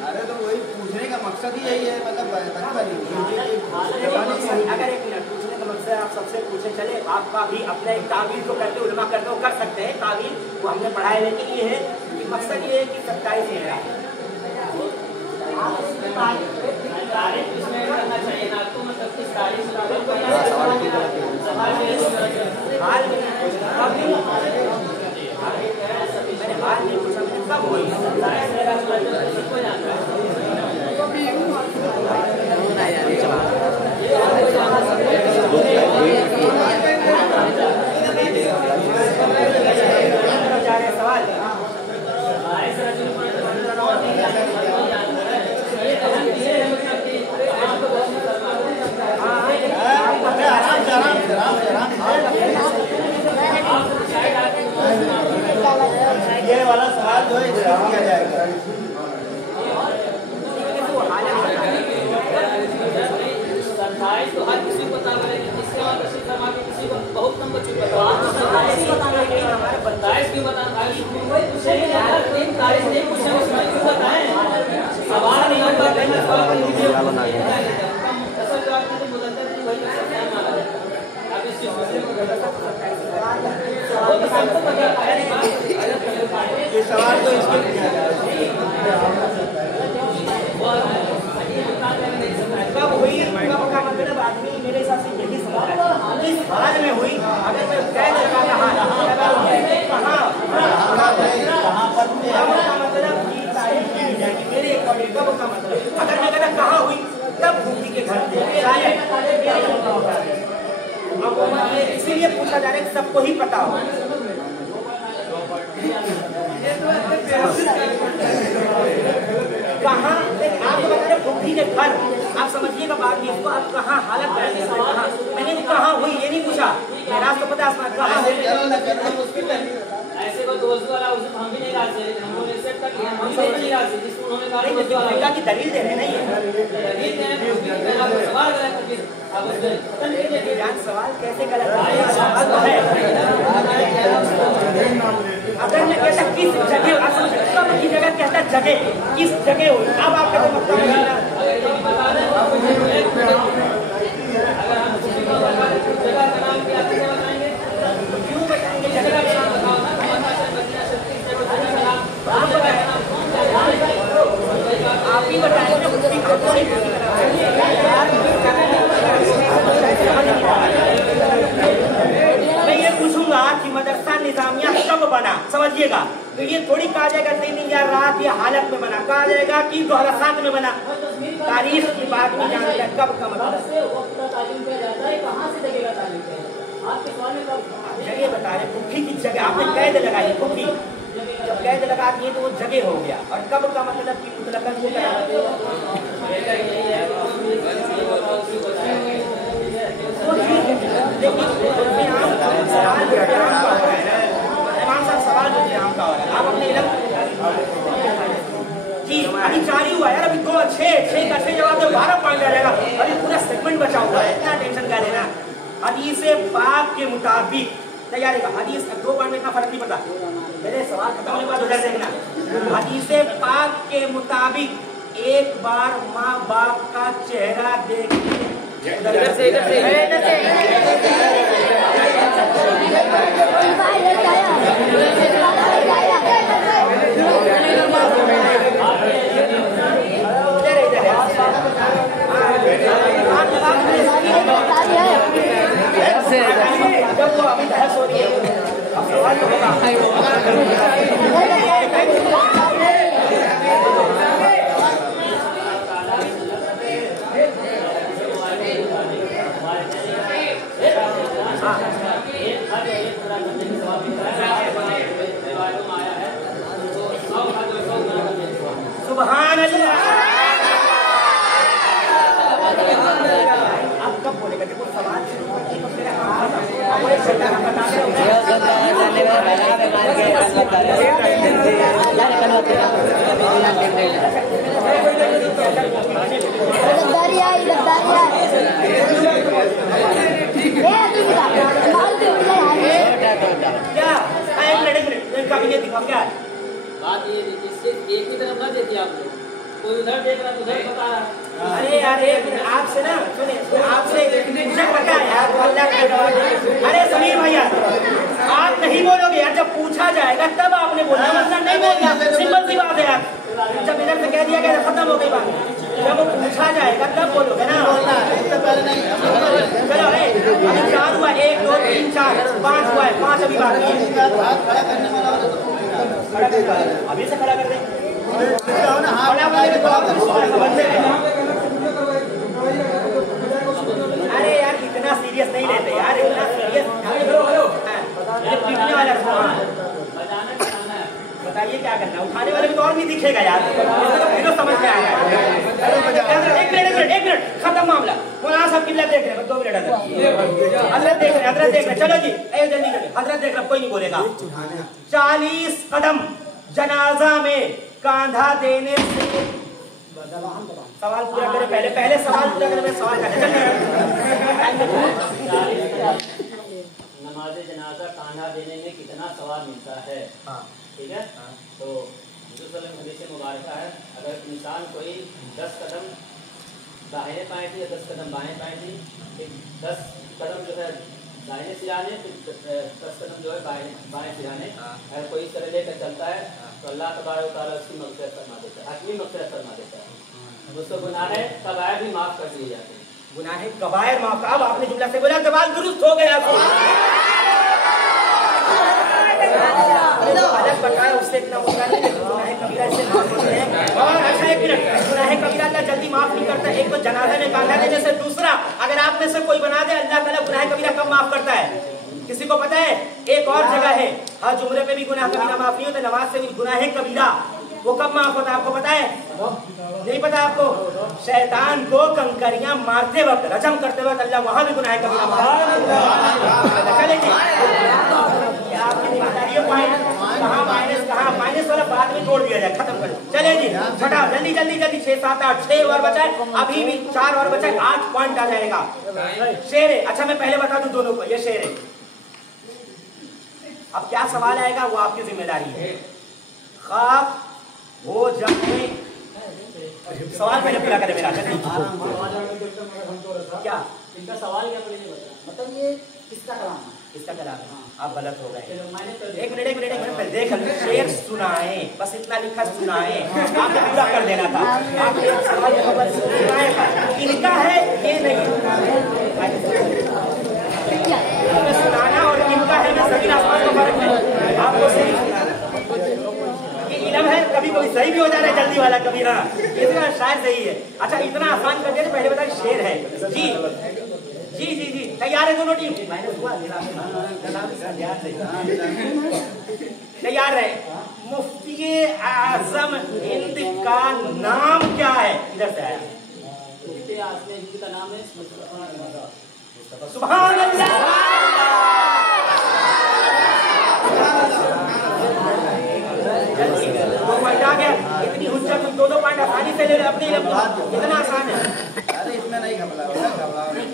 अरे तो वही पूछने का मकसद ही यही है, मतलब अगर 1 मिनट पूछने का मकसद आप सबसे पूछे चले, आपका भी अपना एक तावील जो करते उलमा करते हो कर सकते हैं तावील, वो हमने पढ़ाया, लेकिन ये है कि मकसद ये है कि 27 में तारीख इसमें करना चाहिए ना आपको, मतलब किस तारीख हाल में मैंने हाल नहीं पूछा, मैंने कब हुई सवाल। ये वाला सवाल जो है किया जाएगा। तो हर किसी को पता है, इसके बाद किसी को बहुत कम बच्चों को पता है। 27 क्यों बताना? तारीख नहीं पूछे उसमें क्यों बताएं? सवाल नहीं होता ये सवाल तो इसके कब हुई, कब का मतलब आदमी मेरे हिसाब से यही सवाल है, किस हाल में हुई। अगर मैं कैद लगाना कहाँ पर, कब का मतलब की तारीख की जाएगी मेरे अकॉर्डिंग। कब का मतलब अगर मैं कहता कहाँ हुई, तब भूखी के घर इसीलिए पूछा जा रहा है कि सबको ही पता हो। कहाँ आपको बता रहे भूखी के घर, आप समझिएगा बाद में इसको, आप कहाँ हालत करेंगे, मैंने कहाँ हुई ये नहीं पूछा, मेरा तो पता कहाँ हुई। ऐसे को दोस्त वाला उसे हम भी नहीं राजी, हम लोग एक्सेप्ट कर लिया, हम भी नहीं राजी जिसको उन्होंने कहा की दलील दे रहे नहीं है, दलील दे रहे सवाल गलत कर दिया। अब जान सवाल कैसे गलत है? अगर मैं कहता किस जगह, कब की जगह कहता जगह, किस जगह हुई, अब आप कहते क्यों बताएंगे जगह का नाम बताओ ना, आप ही बताएंगे। मैं ये पूछूंगा कि मदरसा निजामिया कब बना, समझिएगा, तो ये थोड़ी कहा जाएगा दिन या रात या हालत में बना, कहा जाएगा कि 2007 में बना। तारीख की बात नहीं जानते कब का मतलब जगह बता रहे, भूखी की जगह आपने कैद लगाई, भूखी जब कैद लगा दिए तो वो जगह हो गया, और कब का मतलब कि मुतलकन को क्या सवाल आम का हो रहा है। आप अपने जी अभी 4 ही हुआ यार, अभी 2 6 का 6 जवाब तो 12 पॉइंट आ जाएगा, अभी पूरा सेगमेंट बचा हुआ है, इतना टेंशन क्या लेना। हदीस पाक के मुताबिक तैयारी का हदीस 2 पॉइंट में इतना फर्क नहीं पड़ता, मेरे सवाल खत्म होने के बाद उधर देखना। हदीस पाक के मुताबिक एक बार माँ बाप का चेहरा देखने जब वो अभी बहस हो रही है, अब सवाल तो होगा। सुभान अल्लाह। अब कब बोलेगा, देखो सवाल शुरू होते ही तो मेरे क्या बात ये देखिए, सिर्फ एक ही तरफ मत देखिए आप लोग, कोई उधर देख रहा है उधर बता रहा है। अरे यार एक मिनट आपसे ना सुनिए, आपसे मुझे पता है यार, अरे समीर भैया आप नहीं बोलोगे यार, जब पूछा जाएगा तब आपने बोलना, मतलब नहीं बोलना, सिंपल सी बात है यार। जब इधर से कह दिया गया खत्म हो गई बात, जब वो पूछा जाएगा तब बोलोगे ना। चलो अभी 4 हुआ, 1 2 3 4 5 हुआ है, 5 अभी बाकी है। अभी से खड़ा कर दे, अरे यार इतना सीरियस नहीं लेते यार, इतना सीरियस पीटने वाला बताइए क्या करना, उठाने वाले को तो और नहीं दिखेगा यार, फिर समझ में आएगा। एक मिनट खत्म मामला, मौलाना साहब किल्ला देख रहे हैं, 2 मिनट हजरत देख रहे हैं, चलो जी जल्दी हजरत देख रहे, कोई नहीं बोलेगा। 40 कदम जनाजा में कांधा देने से, सवाल पूरा करें पहले सवाल पूरा करें, सवाल नमाज जनाजा कांधा देने में कितना सवाल मिलता है? ठीक है, तो हदीस मुबारक है, अगर इंसान कोई 10 कदम दाहिने पाए थी या 10 कदम बाएं पाए थी, 10 कदम जो है दाहिने सिराने, 10 कदम जो है बाएं सिराने, अगर कोई इस तरह लेकर चलता है तो अल्लाह तबारक व तआला उसकी मग़फ़िरत फरमा देता है, हकीम मग़फ़िरत फरमा देता है, उसको गुनाह कबायर भी माफ़ कर दिए जाते हैं। गुनाह कबायर माफ। अब आपने जुमला से बोला सवाल दुरुस्त हो गया, अलग बताया उससे इतना होता नहीं, गुनाह कबीरा से माफ होते हैं। और अच्छा एक मिनट, गुनाह कबीरा अल्लाह जल्दी माफ नहीं करता, एक तो जनाजा में कांधा देने से, दूसरा अगर आप में से कोई बना दे अल्लाह ताला गुनाह कबीरा कब माफ करता है? किसी को पता है? एक और जगह है, हज उम्रे पे भी गुनाह कबीरा माफ नहीं होता, नमाज से भी गुनाह कबीरा वो कब माफ होता है आपको पता है? नहीं पता आपको? शैतान को कंकरियां मारते वक्त, रजम करते वक्त अल्लाह वहां भी गुनाह कबीरा माफ। माइनस वाला बाद में छोड़ दिया जाए, खत्म कर। चले जी छठा, जल्दी 6 7 8 6 और बचा है, अभी भी 4 और बचा है, 8 पॉइंट आ जाएगा। शेर है, अच्छा मैं पहले बता दूं दोनों को, ये शेर है। अब क्या सवाल आएगा वो आपकी जिम्मेदारी है। ख्वाब हो जाए, सवाल पहले पूरा करें मेरा। क्या इनका सवाल क्या पड़ेगा बता, मतलब ये किसका कलाम है? किसका कलाम है? आप गलत हो गए। एक मिनट पहले देख शेर सुनाए, बस इतना लिखा सुनाए, आपने पूरा कर देना था। आपने सवाल इनका है ये नहीं, सुनाना और इनका है मैं सभी आसमान का फर्क है। आपको सही इल्म है, कभी कोई सही भी हो जा रहा है जल्दी वाला, कभी हाँ इतना शायद सही है। अच्छा इतना आसान कर दिया, पहले बताइए शेर है जी जी जी जी तैयार है दोनों टीम? तैयार है। मुफ्ती आजम हिंद का नाम क्या है? इधर से आया, मुफ्ती आजम हिंद का नाम है सुभान अल्लाह। दो पॉइंट आ गया, इतनी हुज्जत 2 पॉइंट आसानी से ले ले अपनी, इतना आसान है। अरे इसमें नहीं घबराओ,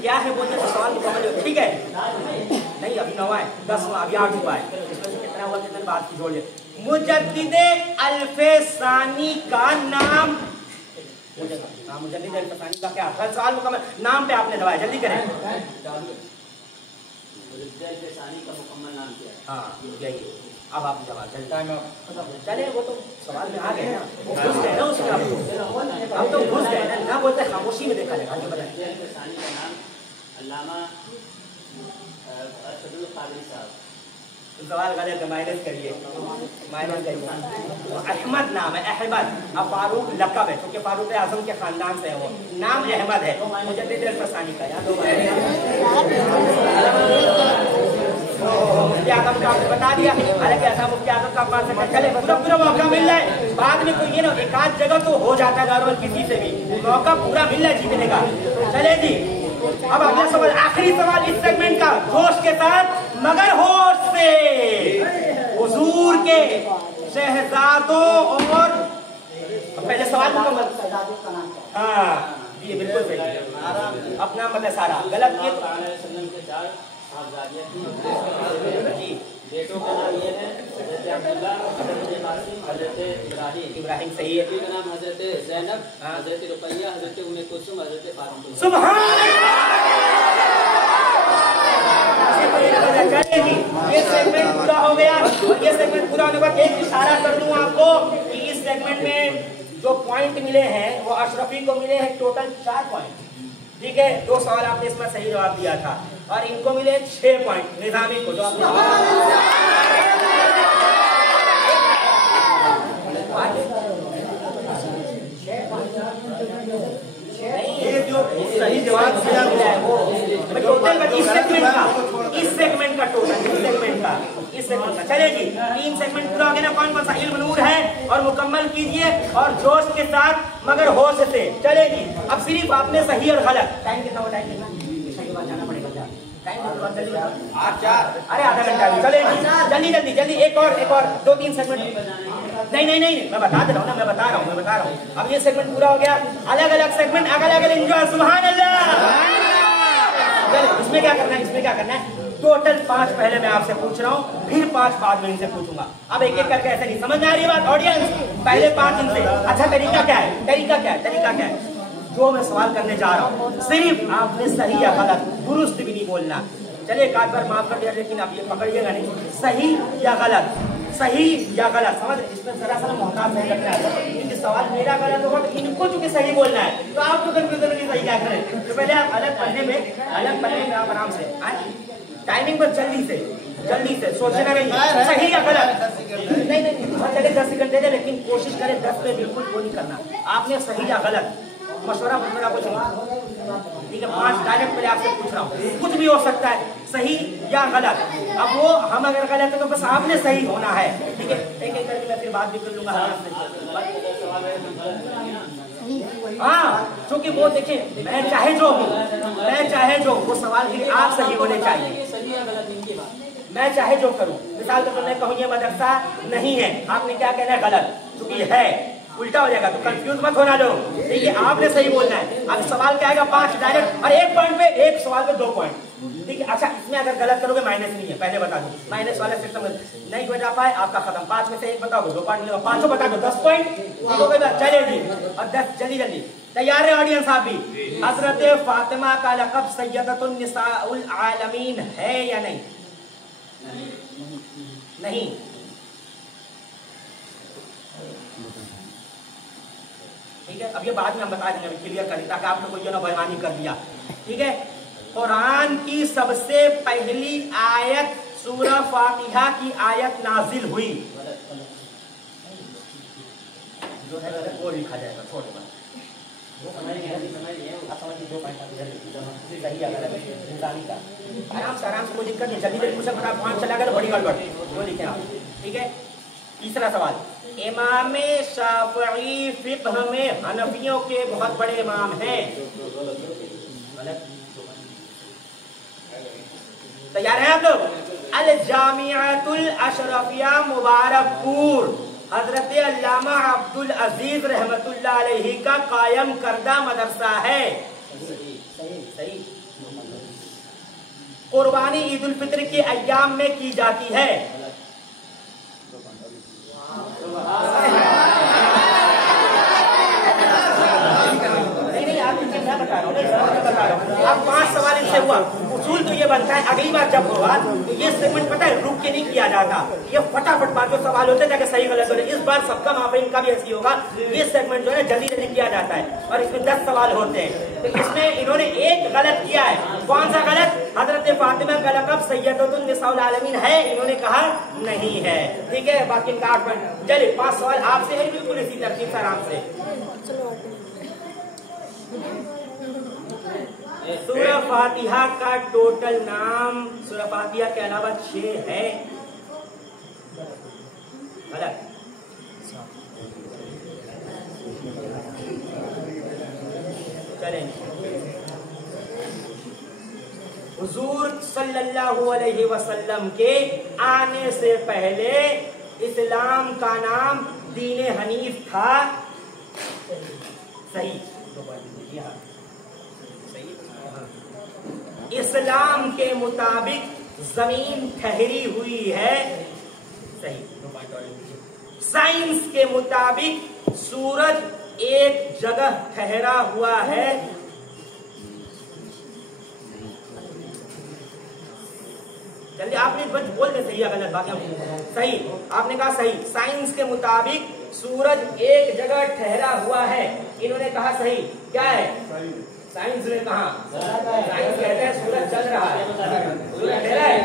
क्या है बोलते तो सवाल मुकम्मल हो, ठीक है? नहीं अभी 9 है, 10 हुआ, अभी 8 हुआ है, इसमें से कितना हुआ कितने बात की जोड़ ले। मुजद्दिदे अल्फसानी का नाम, मुजद्दिद अल्फसानी का क्या? हर सवाल मुकम्मल, नाम पे आपने दबाया, जल्दी करें। मुजद्दिद अल्फसानी का मुकम्मल नाम क्या है? हाँ यही, अब आप जवाब चलता है। चले वो तो सवाल में आ गए ना, वो घुस गए ना उसमें, अब तो घुस गए ना बोलते खामोशी में देखा जाएगा। मुजद्दिद अल्फसानी का नाम अल्लामा अरशदुल कादरी साहब। सवाल गलत है, माइनस करिए। अहमद नाम है, अहमद। अब फारूक लकब है, क्योंकि फारूक आजम के खानदान से है वो, नाम अहमद है। मुजद्दिद अल्फसानी का याद होगा, मुफ्ती आजम का आपने बता दिया, हालांकि ऐसा मुफ्ती आजम का पास चले पूरा मौका मिल रहा है। बाद में कोई ये ना एक आध जगह तो हो जाता है नॉर्मल, किसी से भी मौका पूरा मिल रहा है जीतने का। चले जी अब अगला सवाल, आखिरी सवाल इस सेगमेंट का, जोश के साथ मगर होश से। हुजूर के शहजादों और पहले सवाल मुकम्मल। हाँ ये बिल्कुल सही। अपना मतलब सारा गलत किए तो बेटों का नाम ये है हज़रत अब्दुल्लाह, हज़रत कासिम, हज़रत इब्राहिम सही है। का नाम हज़रत ज़ैनब, हज़रत रुकैया, हज़रत उम्मे कुलसूम, हज़रत फातिमा। सुभान चलेगी। ये सेगमेंट पूरा हो गया। ये सेगमेंट पूरा होने के बाद एक इशारा कर दूं आपको कि इस सेगमेंट में जो पॉइंट मिले हैं वो अशरफी को मिले हैं टोटल 4 पॉइंट। ठीक है, 2 सवाल आपने इसमें सही जवाब दिया था और इनको मिले 6 पॉइंट निजामी को। जो आपने ये जो सही जवाब दिया है वो टोटल इस सेगमेंट का टोटल इस सेगमेंट का चलेगी। 3 सेगमेंट पूरा हो गया ना। कौन कौन सा? इल्म नूर है और मुकम्मल कीजिए और जोश के साथ मगर होश से चलेगी। अब सिर्फ आपने सही और गलत। टाइम कितना हुआ? टाइम कितना? जाना पड़ेगा। टाइम जल्दी 4 अरे आधा घंटा चलेगी। जल्दी जल्दी एक और 2-3 सेगमेंट। नहीं मैं बता दे रहा हूँ ना, मैं बता रहा हूँ। अब ये सेगमेंट पूरा हो गया। अलग अलग सेगमेंट अगल एंजॉय। सुभान अल्लाह। चलो इसमें क्या करना है? टोटल 5 पहले मैं आपसे पूछ रहा हूँ, फिर 5 बाद में इनसे पूछूंगा। अब एक एक करके ऐसे नहीं समझ में आ रही है बात ऑडियंस? पहले 5 इनसे। अच्छा तरीका क्या है? जो मैं सवाल करने जा रहा हूँ सिर्फ आपने सही या गलत, दुरुस्त भी नहीं बोलना। चलिए एक आध बार माफ कर दिया, लेकिन आप ये पकड़िएगा नहीं। सही या गलत समझ। इसमें जरा सा मोहताज नहीं रखना है क्योंकि सवाल मेरा गलत होगा तो इनको चूंकि सही बोलना है तो आपको कंफ्यूजन नहीं। सही क्या करें? तो पहले आप अलग पढ़ने में आप आराम से टाइमिंग पर जल्दी से सोचना नहीं। सही या गलत? नहीं चले 10 सेकंड दे दे, लेकिन कोशिश करें 10 पे बिल्कुल वो नहीं करना। आपने सही या गलत मशवरा कुछ नहीं। ठीक है, 5 डायरेक्ट पहले आपसे पूछ रहा हूँ, कुछ भी हो सकता है, सही या गलत। अब वो हम अगर गलत है तो बस आपने सही होना है। ठीक है, एक एक करके मैं फिर बात भी कर लूंगा। हाँ क्योंकि वो देखें, मैं चाहे जो वो सवाल के लिए आप सही होने चाहिए। मैं चाहे जो करूं, मिसाल के तौर पर कहूँ ये मदरसा नहीं है, आपने क्या कहना है? गलत। क्योंकि है उल्टा हो जाएगा तो कंफ्यूज मत होना लोग। ठीक है, आपने सही बोलना है। अब सवाल क्या आएगा? 5 डायरेक्ट और 1 पॉइंट पे, 1 सवाल पे 2 पॉइंट। ठीक है, अच्छा इसमें अगर गलत करोगे माइनस नहीं है, पहले बता दो। माइनस वाला सिस्टम नहीं बता पाए आपका खत्म। 5 में से 1 बताओगे 2 पॉइंट मिलेगा, 5 बता दो 10 पॉइंट। चलेगी और 10 जल्दी तैयार है ऑडियंस? आप भी। हजरत फातिमा का लक़ब सय्यदतुन निसाउल आलमीन है या नहीं? ठीक है, अब ये बाद में हम बता देंगे, क्लियर कर ताकि आपने कोई जो ना बेईमानी कर दिया। ठीक है, कुरान की सबसे पहली आयत सूरह फातिहा की आयत नाजिल हुई। जो है वो लिखा जाएगा, छोटे बात आराम से कोई दिक्कत नहीं। जल्दी पूछा बड़ा पॉइंट चला गया बड़ी गड़बड़ वो लिखे आप। ठीक है, तीसरा सवाल। इमाम शाफई फिक़्ह में हनफियों के बहुत बड़े इमाम हैं। तैयार हैं आप लोग? अल जामिअतुल अशरफिया मुबारकपुर हजरत अल्लामा अब्दुल अजीज रहमतुल्लाह अलैहि का कायम करदा मदरसा है। सही। कुर्बानी ईद उल फित्र के अय्याम में की जाती है। नहीं आप बता रहा हूँ, आप 5 सवाल इनसे हुआ। उसूल तो ये बनता है अगली बार जब होगा तो ये सेगमेंट पता है रुक के नहीं किया जाता, ये फटाफट बात जो सवाल होते हैं ताकि सही गलत हो। इस बार सबका माफी इनका भी ऐसी होगा, ये सेगमेंट जो है जल्दी किया जाता है और इसमें 10 सवाल होते हैं। तो इसमें इन्होंने एक गलत किया है। कौन सा गलत? हजरत फातिमा का लक़ब सय्यदतुन निसाउल आलमीन है, इन्होंने कहा नहीं है। ठीक है, बाकी इनका 8 पॉइंट। चलिए 5 सवाल आपसे है बिल्कुल इसी तरतीब से आराम से। सूरह फातिहा का टोटल नाम सूरह फातिहा के अलावा 6 है। गलत। चलें, हुजूर सल्लल्लाहु अलैहि वसल्लम के आने से पहले इस्लाम का नाम दीन हनीफ था। सही। इस्लाम के मुताबिक जमीन ठहरी हुई है। सही। साइंस के मुताबिक सूरज एक जगह ठहरा हुआ है। जल्दी आपने बोल दे सही या गलत बात। सही, आपने कहा सही। साइंस के मुताबिक सूरज एक जगह ठहरा हुआ है। इन्होंने कहा सही। क्या है? साइंस ने कहा, साइंस कहते हैं सूरज चल रहा है, सूरज ठहरा है।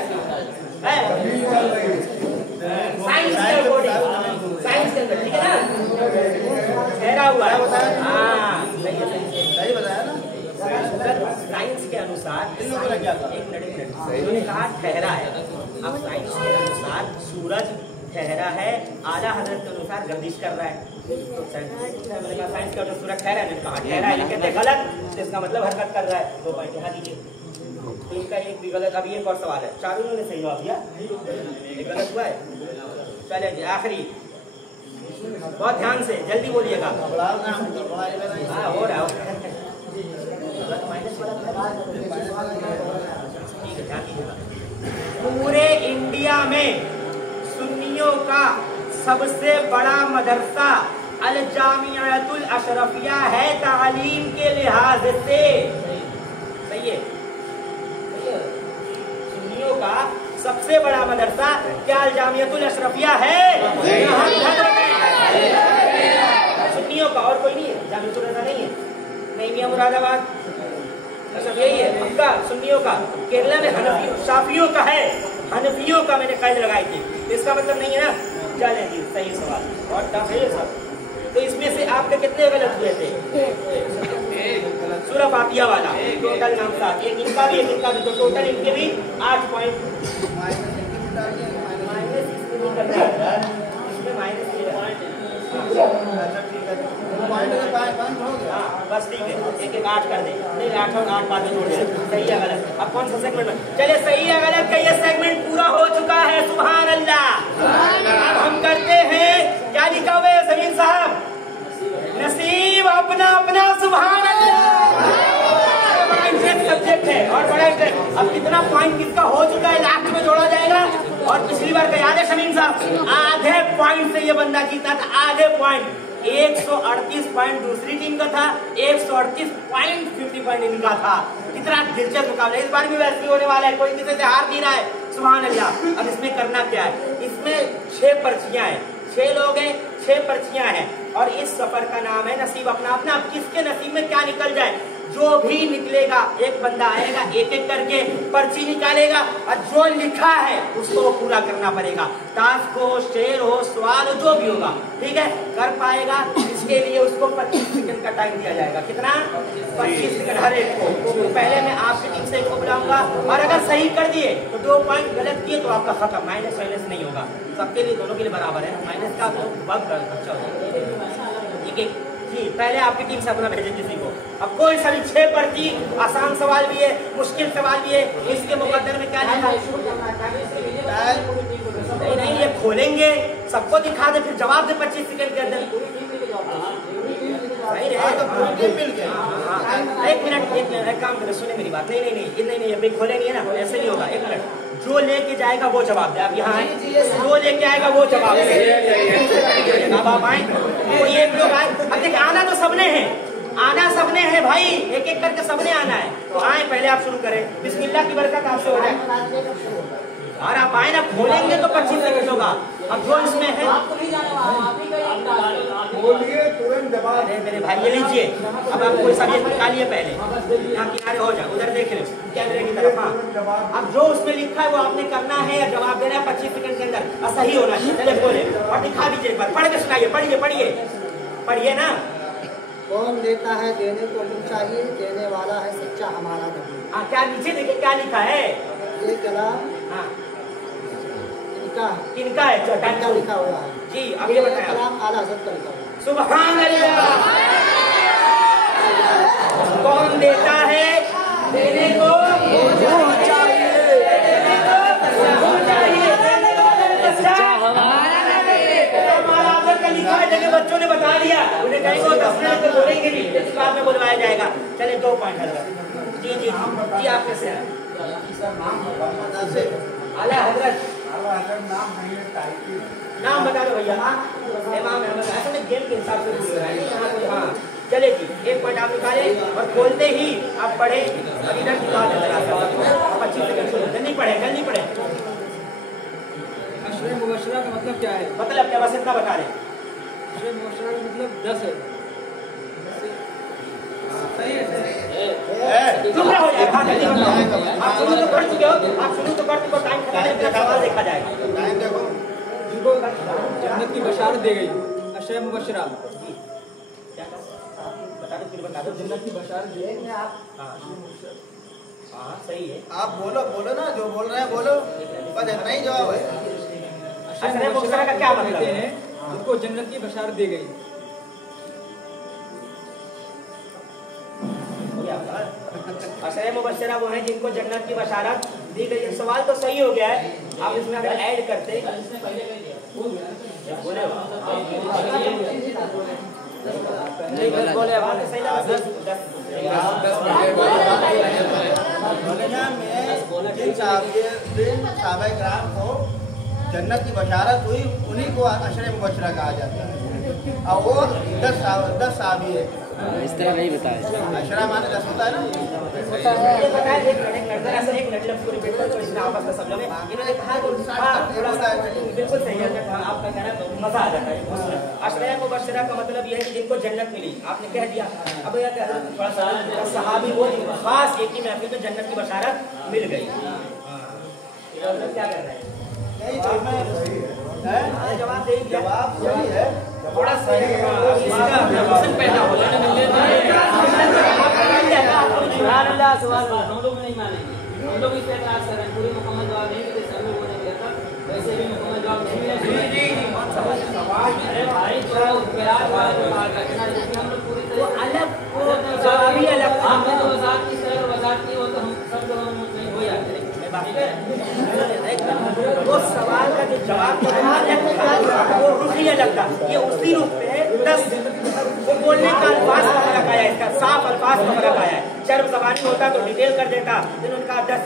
साइंस के अकॉर्डिंग, साइंस के अंदर, ठीक है ना, ठहरा हुआ है। हाँ सही है, सही बताया ना। साइंस के अनुसार एक मिनट उन्होंने कहा ठहरा है। अब साइंस के अनुसार सूरज ठहरा है, आला हजरत के अनुसार गर्दिश कर रहा है। तो साइंस के अनुसार सूरज ठहरा है, कहा ठहरा है, कहते गलत, तो इसका मतलब हरकत कर रहा है। 2 पॉइंट यहाँ दीजिए। तो इनका एक भी गलत। अब एक और सवाल है, चारों ने सही जवाब दिया, एक गलत हुआ है। चले जी आखिरी, बहुत ध्यान से जल्दी बोलिएगा। हाँ हो रहा है। पूरे इंडिया में सुन्नियों का सबसे बड़ा मदरसा अल जामियातुल अशरफिया है तालीम के लिहाज से। सही है, सुन्नियों का सबसे बड़ा मदरसा क्या अल जामियातुल अशरफिया है? सुन्नियों का, और कोई नहीं है? जामियातुल अशरफिया नहीं है? नहीं मियां मुरादाबाद, सब यही है पक्का सुन्नियों का। केरला में हनफियों शाफियों का है, हनफियों का मैंने कैद लगाई थी, इसका मतलब नहीं है ना। चलें जी, सही सवाल और टफ है सब। तो इसमें से आपके कितने गलत हुए थे? सूरह फातिहा वाला टोटल नाम था, एक इनका भी, एक इनका भी, तो टोटल इनके भी 8 पॉइंट। माइनस इसमें माइनस बस ठीक है, एक एक 8 कर दे। नहीं 8 और 8 बाद में जोड़ दे। सही है गलत? अब कौन सा सेगमेंट में? चले सही है गलत का ये सेगमेंट पूरा हो चुका है। सुभान अल्लाह। अब हम करते हैं, क्या लिखा हुआ है समीर साहब? नसीब अपना अपना। सुभान अल्लाह। बड़ा इंटरेस्ट सब्जेक्ट है और बड़ा इंटरेस्ट। अब कितना पॉइंट किसका हो चुका है लास्ट में जोड़ा जाएगा। और पिछली बार का याद है शमीम साहब? आधे पॉइंट से ये बंदा जीता था, आधे पॉइंट। 138 पॉइंट दूसरी टीम का था, 138 पॉइंट 50 पॉइंट इनका था। कितना दिलचस्प मुकाबला। इस बार भी वैसे ही होने वाला है, कोई किसी से हार नहीं रहा है। सुभान अल्लाह। अब इसमें करना क्या है? इसमें 6 पर्चियां हैं, 6 लोग हैं, 6 पर्चियां हैं और इस सफर का नाम है नसीब अपना अपना। अब किसके नसीब में क्या निकल जाए, जो भी निकलेगा, एक बंदा आएगा, एक एक करके पर्ची निकालेगा और जो लिखा है उसको पूरा करना पड़ेगा। टास्क हो, शेर हो, सवाल हो, जो भी होगा, ठीक है, कर पाएगा। इसके लिए उसको 25 सेकंड का टाइम दिया जाएगा। कितना? 25 सेकंड हर एक को। तो पहले मैं आपकी टीम से एक को बुलाऊंगा और अगर सही कर दिए तो 2 पॉइंट, गलत किए तो आपका खत्म। माइनस वाइनस नहीं होगा, सबके लिए, दोनों के लिए बराबर है। माइनस का तो बहुत अच्छा होगा। ठीक है जी, पहले आपकी टीम से अपना भेजे किसी को। अब कोई सभी 6 पर्ची, आसान सवाल भी है, मुश्किल सवाल भी है। इसके मुकद्दर में क्या लिखा है? नहीं, ये खोलेंगे, सबको दिखा दे, फिर जवाब दे 25 सेकंड के अंदर। सही है तो मिल गया। एक मिनट, एक काम करो, सुने मेरी बात। नहीं, अभी खोले नहीं है ना, ऐसे नहीं होगा। 1 मिनट, जो लेके जाएगा वो जवाब दे। अब यहाँ जो लेके आएगा वो जवाब दे। अब आप आए तो ये लोग आए। अब देखिए, आना तो सबने है, आना सबने है भाई, एक एक करके सबने आना है। तो आए, पहले आप शुरू करें। बिस्मिल्लाह की बरकत आपसे हो जाए। और आप आए ना, खोलेंगे तो 25 सेकंड होगा। अब जो इसमें है, आपको नहीं जाने वाला, आप ही का अरे मेरे भाई ये लीजिए। अब आप कोई सब्जेक्ट निकालिए, पहले यहाँ किनारे हो जाए, उधर देख लें कैमरे की तरफ। हाँ, अब जो उसमें लिखा है वो आपने करना है या जवाब देना है 25 सेकंड के अंदर, और सही होना चाहिए। चलिए बोले और दिखा दीजिए एक बार, पढ़ के सुनाइए। पढ़िए ना। कौन देता है देने को कुछ चाहिए, देने वाला है सच्चा हमारा नबी। हाँ, क्या नीचे देखिए क्या लिखा है। ये कलाम हाँ, किनका है? किनका लिखा हुआ है जी, अब ये बताया। कलाम आला हज़रत का लिखा हुआ है। सुभान अल्लाह। कौन देता है देने को चाहिए, देने को चाहिए। लिखा है, देखिए बच्चों ने बता दिया, उन्हें कहेंगे वो 10 मिनट में बोलेंगे भी, इस बात में बुलवाया जाएगा। चले 2 पॉइंट हजरत। जी जी जी आप कैसे हैं? आला हजरत नाम बता दो भैया। इमाम अहमद, असल में गेम के हिसाब से पूछ रहा है। हाँ चले जी, 1 पॉइंट आप निकाले और खोलते ही आप पढ़े और इधर की बात है। 25 सेकंड शुरू, जल्दी पढ़े जल्दी पढ़े। अशरे मुबशरा का मतलब क्या है? मतलब क्या, बस इतना बता रहे। अशरे मुबशरा का मतलब 10 है। चुप रहो यार, हाँ जल्दी बताओ। आप शुरू तो कर चुके हो, आप शुरू तो कर चुके हो, टाइम खत्म है, फिर सवाल देखा जाएगा। टाइम देखो। जिनको जन्नत की बशारत दी गई, अशरे मुबशरा बता दो, फिर बता दो। जन्नत की बशारत दी है आप। हाँ सही है। आप बोलो बोलो ना, जो बोल रहे हैं बोलो, बस इतना ही जवाब है। अशरे मुबशरा का क्या मतलब है? जिनको जन्नत की बशारत दी गई। अशरे मुबशरा वो हैं जिनको जन्नत की बशारत दी गई है। सवाल तो सही हो गया है, आप इसमें अगर ऐड करते बोले सही साहब को जन्नत की बशारत हुई, उन्हीं को अशरे मुबशरा कहा जाता है। और वो 10 साहबी है। इस तरह नहीं बताया। अशरा माने 10 होता है ना। एक मिनट लफ्ज़ को रिपीट करो, इसमें आपस में सब लोग इन्होंने कहा थोड़ा सा बिल्कुल सही है, आपका कहना मजा आ जाता है। अशरे मुबशरा का मतलब यह है कि जिनको जन्नत मिली, आपने कह दिया। अब यह थोड़ा सा सहाबी वो खास एक ही महफिल में जन्नत की बशारत मिल गई। क्या कर रहे हैं? जवाब दे दिया, जवाब सही है। थोड़ा सा पैदा हो जाए। हम लोग नहीं मानेंगे, हम लोग इस पे एतराज कर रहे हैं। पूरी मुकम्मल जवाब नहीं देते, सर लोगों ने दिया था, वैसे भी मुकम्मल जवाब नहीं मिला। अरे भाई थोड़ा प्यार वाला जवाब रखना, जैसे हम लोग पूरी तरह अलग जवाब ही अलग। हमने तो वजाहत की तरह वजाहत की, वो तो हम सब लोग नहीं हो जाते। वो सवाल का जो जवाब था वो रुख ही अलग था, ये उसी रुख पे 10 वो बोलने का अल्फाज का फर्क आया, इसका साफ अल्फाज का फर्क आया है। शर्म ज़बानी होता तो डिटेल कर देता, लेकिन उनका 10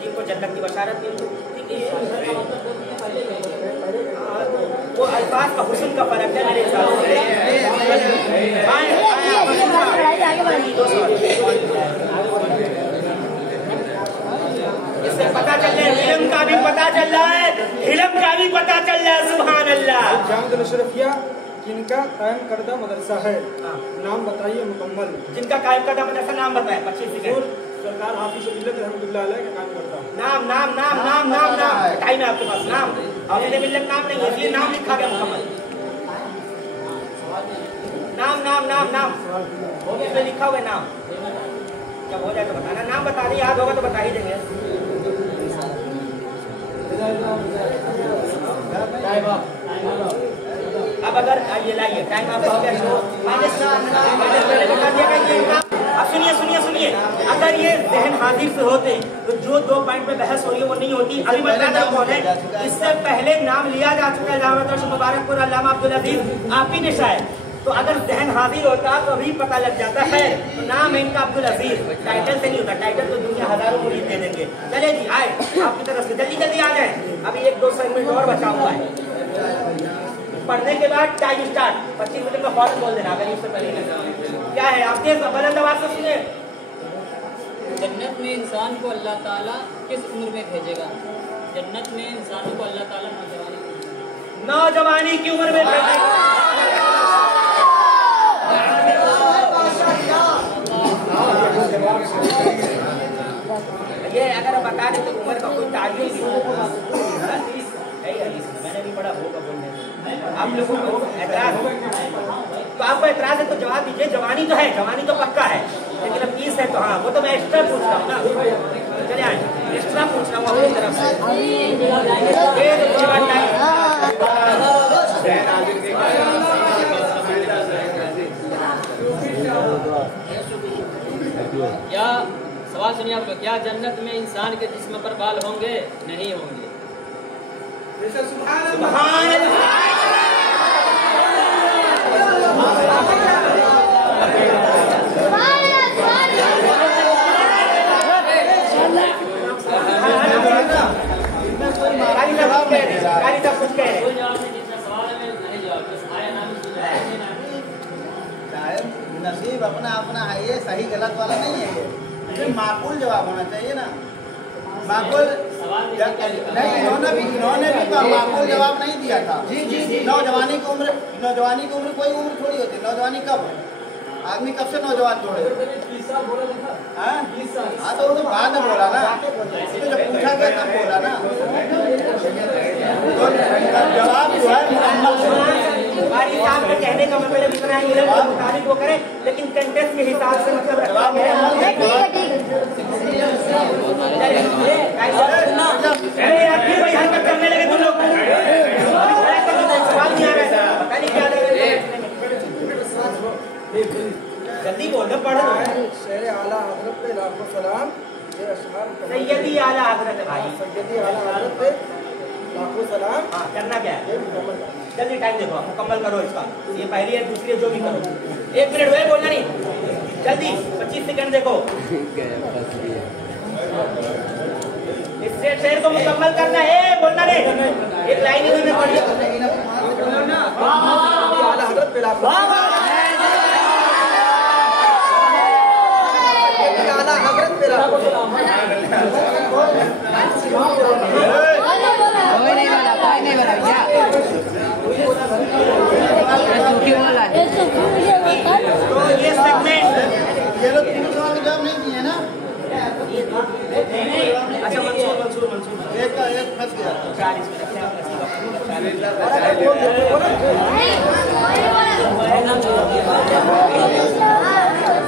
जिनको जन्नत की बशारत वो अल्फाज का हुस्न का फर्क है मेरे हिसाब से। इससे पता चल रहा है, इल्म का भी पता चल रहा है, इल्म का भी पता चल रहा है। सुभान अल्लाह। जामिअतुल अशरफिया जिनका कायम करदा मदरसा है, नाम बताइए मुकम्मल। जिनका कायम करदा मदरसा नाम बताएं। 25 सेकंड। सरकार हाफिज मिल्लत रहमतुल्लाह अलैह का कायम करता। नाम नाम नाम नाम नाम नाम टाइम है आपके पास। नाम हाफिज मिल्लत नाम नहीं है, इसलिए नाम लिखा गया मुकम्मल। नाम नाम नाम नाम हो गया, इसमें लिखा हुआ है नाम। जब हो जाए तो बताना, नाम बता दें, याद होगा तो बता ही देंगे। अब अगर ये लाइए टाइम आपका हो गया तो बता दिया। अब सुनिए सुनिए सुनिए, अगर ये जहन हाजिर से होते तो जो 2 पॉइंट पे बहस हो रही है वो नहीं होती। अभी बताना कौन है, इससे पहले नाम लिया जा चुका है जामिअतुल मुबारकपुर अल्लामा अब्दुल अजीज आप ही ने शायद, तो अगर जहन हाजिर होता तो अभी पता लग जाता है। तो नाम है इनका अब्दुल अजीज, टाइटल से नहीं होता, टाइटल तो दुनिया हजारों मुरीद दे देंगे। चले जी आए आपकी तरफ से, जल्दी जल्दी आ जाए, अभी 1-2 सेकंड और बचा हुआ है। पढ़ने के बाद टाइम स्टार्ट, 25 मिनट का फौरन बोल देना अगर इससे पहले क्या है। आप तेज बुलंद आवाज से सुनिए। जन्नत में इंसान को अल्लाह ताला किस उम्र में भेजेगा? जन्नत में इंसान को अल्लाह ताला नौजवानी की उम्र में भेजेगा। ये अगर बता दें तो उम्र का कोई तारीख मैंने भी पढ़ा होगा बोलने। आप लोगों को एतराज तो आपको एतराज है तो जवाब दीजिए। जवानी तो है, जवानी तो पक्का है, लेकिन अब 30 है तो हाँ वो तो मैं एक्स्ट्रा पूछ रहा हूँ ना। चले आए, एक्स्ट्रा पूछ रहा हूँ अपनी तरफ से। क्या सवाल सुनिए आप लोग, क्या जन्नत में इंसान के जिस्म पर बाल होंगे? नहीं होंगे। सुभान अल्लाह। मुजीब अपना अपना है, ये सही गलत वाला नहीं है ये माकूल जवाब होना चाहिए ना। माकूल नहीं, इन्होंने भी माकूल जवाब नहीं दिया था। नौजवानी की उम्र कोई उम्र थोड़ी होती है। नौजवानी कब है? आदमी कब से नौजवान थोड़े? हाँ तो वो तो बाद में बोला ना, तो जब पूछा गया तब बोला ना। तो जवाब जो है हमारी साहब के कहने का मतलब इतना है, ये मुताबिक वो करें, लेकिन कंटेस्ट के हिसाब से मतलब जवाब है। अरे यार फिर वही हरकत करने लगे तुम लोग। सवाल नहीं आ रहा है, पता नहीं क्या जल्दी बोलो, पढ़ो। शेर आला हजरत पे लाखों सलाम, ये अशआर सैयदी आला हजरत है भाई, सैयदी आला हजरत पे लाखों सलाम। हाँ करना क्या है, जल्दी टाइम देखो, मुकम्मल करो इसका। ये पहली है, दूसरी है, जो भी करो। 1 मिनट हुए, बोलना नहीं, जल्दी 25 सेकंड देखो। इस शेर को मुकम्मल करना है, बोलना नहीं, एक लाइन ही में पढ़िए। हजरत पे लाखों आला हजरत पे लाखों सलाम। कोई नहीं वाला क्या क्यों बोला है? तो ये सेगमेंट ये लोग 3 सवाल के जवाब नहीं दिए ना। अच्छा मंसूर एक फंस गया। 40 मिनट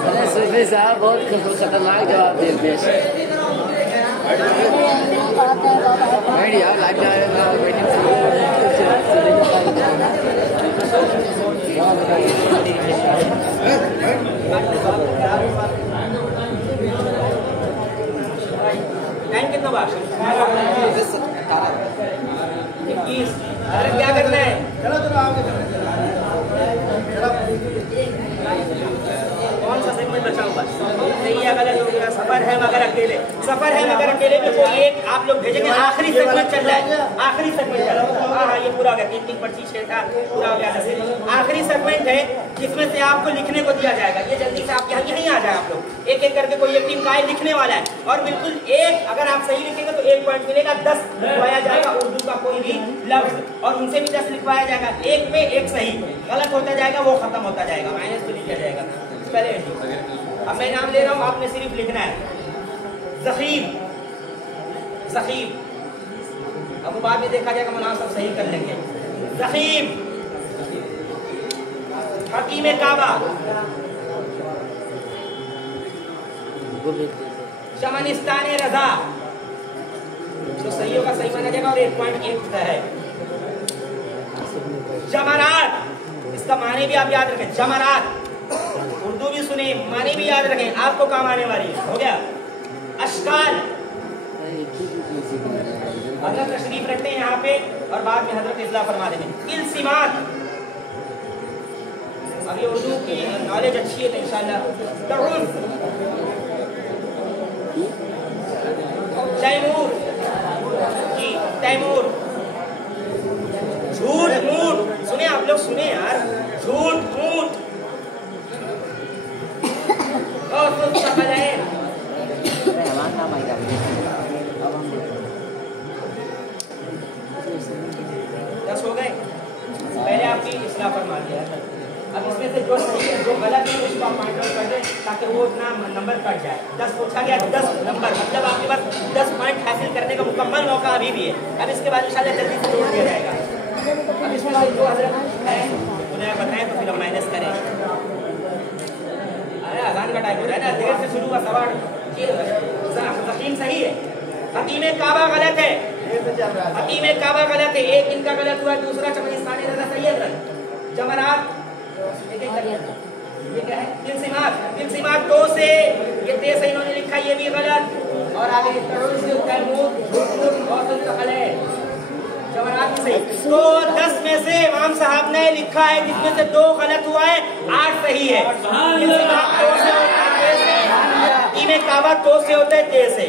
अरे सूफी साहब बहुत खतरनाक जवाब दे दिए। बैठ यार, लाइव जा रहे हैं, टाइम कितना बात 21। अरे क्या करना है, चलो आगे चलो। कौन सा सेगमेंट बचा हुआ? सही है गलत हो गया, सफर है मगर अकेले, सफर है मगर अकेले में कोई एक आप लोग भेजेंगे। आखिरी सेगमेंट चल रहा है, आखिरी सेगमेंट चल रहा है। हाँ ये पूरा हो गया, 3 पर्ची 6 था, पूरा हो गया। आखिरी सेगमेंट है जिसमें से आपको लिखने को दिया जाएगा। ये जल्दी से आप यहीं आ जाए, आप लोग एक एक करके कोई एक टीम का लिखने वाला है, और बिल्कुल एक, अगर आप सही लिखेंगे तो 1 पॉइंट मिलेगा। 10 लिखवाया जाएगा उर्दू का कोई भी लफ्ज, और उनसे भी 10 लिखवाया जाएगा। 1 पे 1 सही, गलत होता जाएगा वो खत्म होता जाएगा, माइनस तो नहीं किया जाएगा। चले अब मैं नाम ले रहा हूँ, आपने सिर्फ लिखना है। ज़ख़ीम, अब बाद में देखा जाएगा, मुनासिब सही कर लेंगे। ज़ख़ीम, हकीम काबा, शमनिस्तान रज़ा, तो सही होगा, सही माना जाएगा, और 1 पॉइंट 1 है। जमरात, इसका माने भी आप याद रखें, जमरात, उर्दू भी सुने, माने भी याद रखें, आपको काम आने वाली है। हो गया। अश्काल, हजरत तशरीफ रखते हैं यहाँ पे, और बाद में हजरत इस्लाह फरमा देंगे। इल्सिमात, अब ये उर्दू की नॉलेज अच्छी है तो इंशाल्लाह। तउज़, तैमूर जी, तैमूर। झूठ मूठ, सुने आप लोग, सुने यार, झूठ मूठ। दस हो गए, पहले आपकी इस्लाह फरमा दिया। अब इसमें से जो सही है, जो गलत है, उसको आप पॉइंट आउट कर दें ताकि वो इतना नंबर कट जाए। 10 पूछा गया, 10 नंबर, मतलब आपके पास 10 पॉइंट हासिल करने का मुकम्मल मौका अभी भी है। अब इसके बाद इंशाल्लाह जल्दी से जोड़ दिया जाएगा। अब इसमें जो हजरत है उन्हें बताएं तो फिर हम माइनस करें। अरे अजान का टाइम हो रहा है ना, देर से शुरू हुआ सवाल। ज़ख़ीम सही है, हकीम काबा गलत है, हकीम काबा गलत है, एक इनका गलत हुआ, दूसरा शमनिस्तान रज़ा सही है। जमरात, ये क्या है? इल्सिमात 2 से, ये 3 से इन्होंने लिखा, ये भी गलत। और आगे तैमूर, जमरात भी सही। तो 10 में से इमाम साहब ने लिखा है, जिसमें से 2 गलत हुआ है, 8 सही है। इल्सिमात काबा 2 से होता है, 3 से।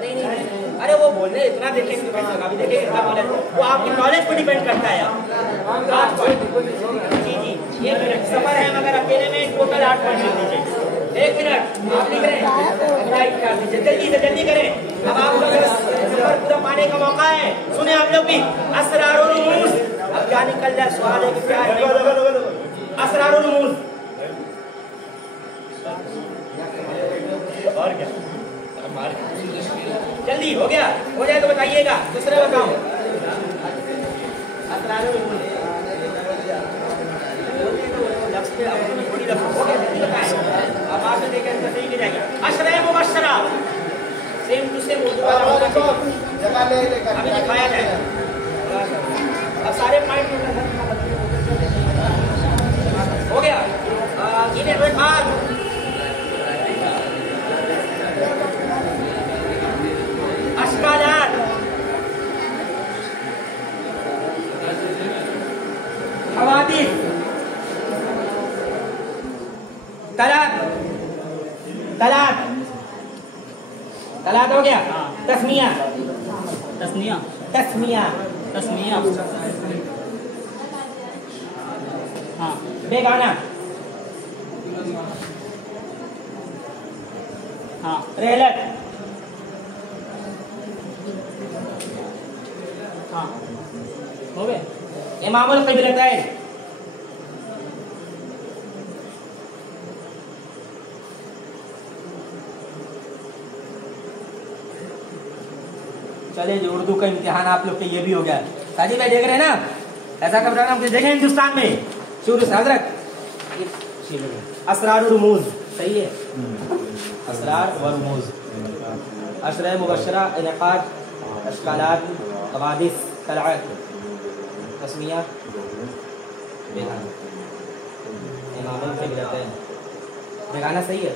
नहीं, अरे वो बोलने इतना देखेंगे तो कैसे होगा, अभी देखेंगे क्या बोले, वो आपकी नॉलेज पर डिपेंड करता है। जी 1 मिनट सफर है मगर अकेले में टोटल 8 पॉइंट लिख दीजिए। 1 मिनट आप लिख रहे हैं, राइट कर दीजिए, जल्दी से जल्दी करें। अब आपका सफर पूरा पाने का मौका है। सुने आप लोग भी, असरारुल रूस। अब क्या निकल जाए, सवाल है कि क्या है असरारुल रूस। और क्या जल्दी हो गया, हो जाए तो बताइएगा। दूसरे बताओ असरारुल रूस। अब आप देखें सही की जाएगी। अशरे मुबश्शरा सेम टू सेम अभी दिखाया जाएगा। अब सारे पॉइंट हो गया। अश्कालात, हवादिस, तलाक, तलाक, तलाक हो गया। तस्मिया, तस्निया, तस्मिया, तस्मिया, हाँ, बेगाना, हाँ, रहलत, हाँ, हो गए। इमामुल क़िबलतैन, चले जो उर्दू का इम्तिहान आप लोग के ये भी हो गया। साजिद भाई देख रहे हैं ना, ऐसा कब प्रोग्राम देखे हिंदुस्तान में शुरू से हजरत। असरार रुमूज सही है, असरार व रुमूज, अशरे मुबश्शरा, इनक़ाद, अश्कालात, हवादिस, तलाक़, तस्मिया, बेगाना, इमामुल क़िबलतैन। बेगाना सही है,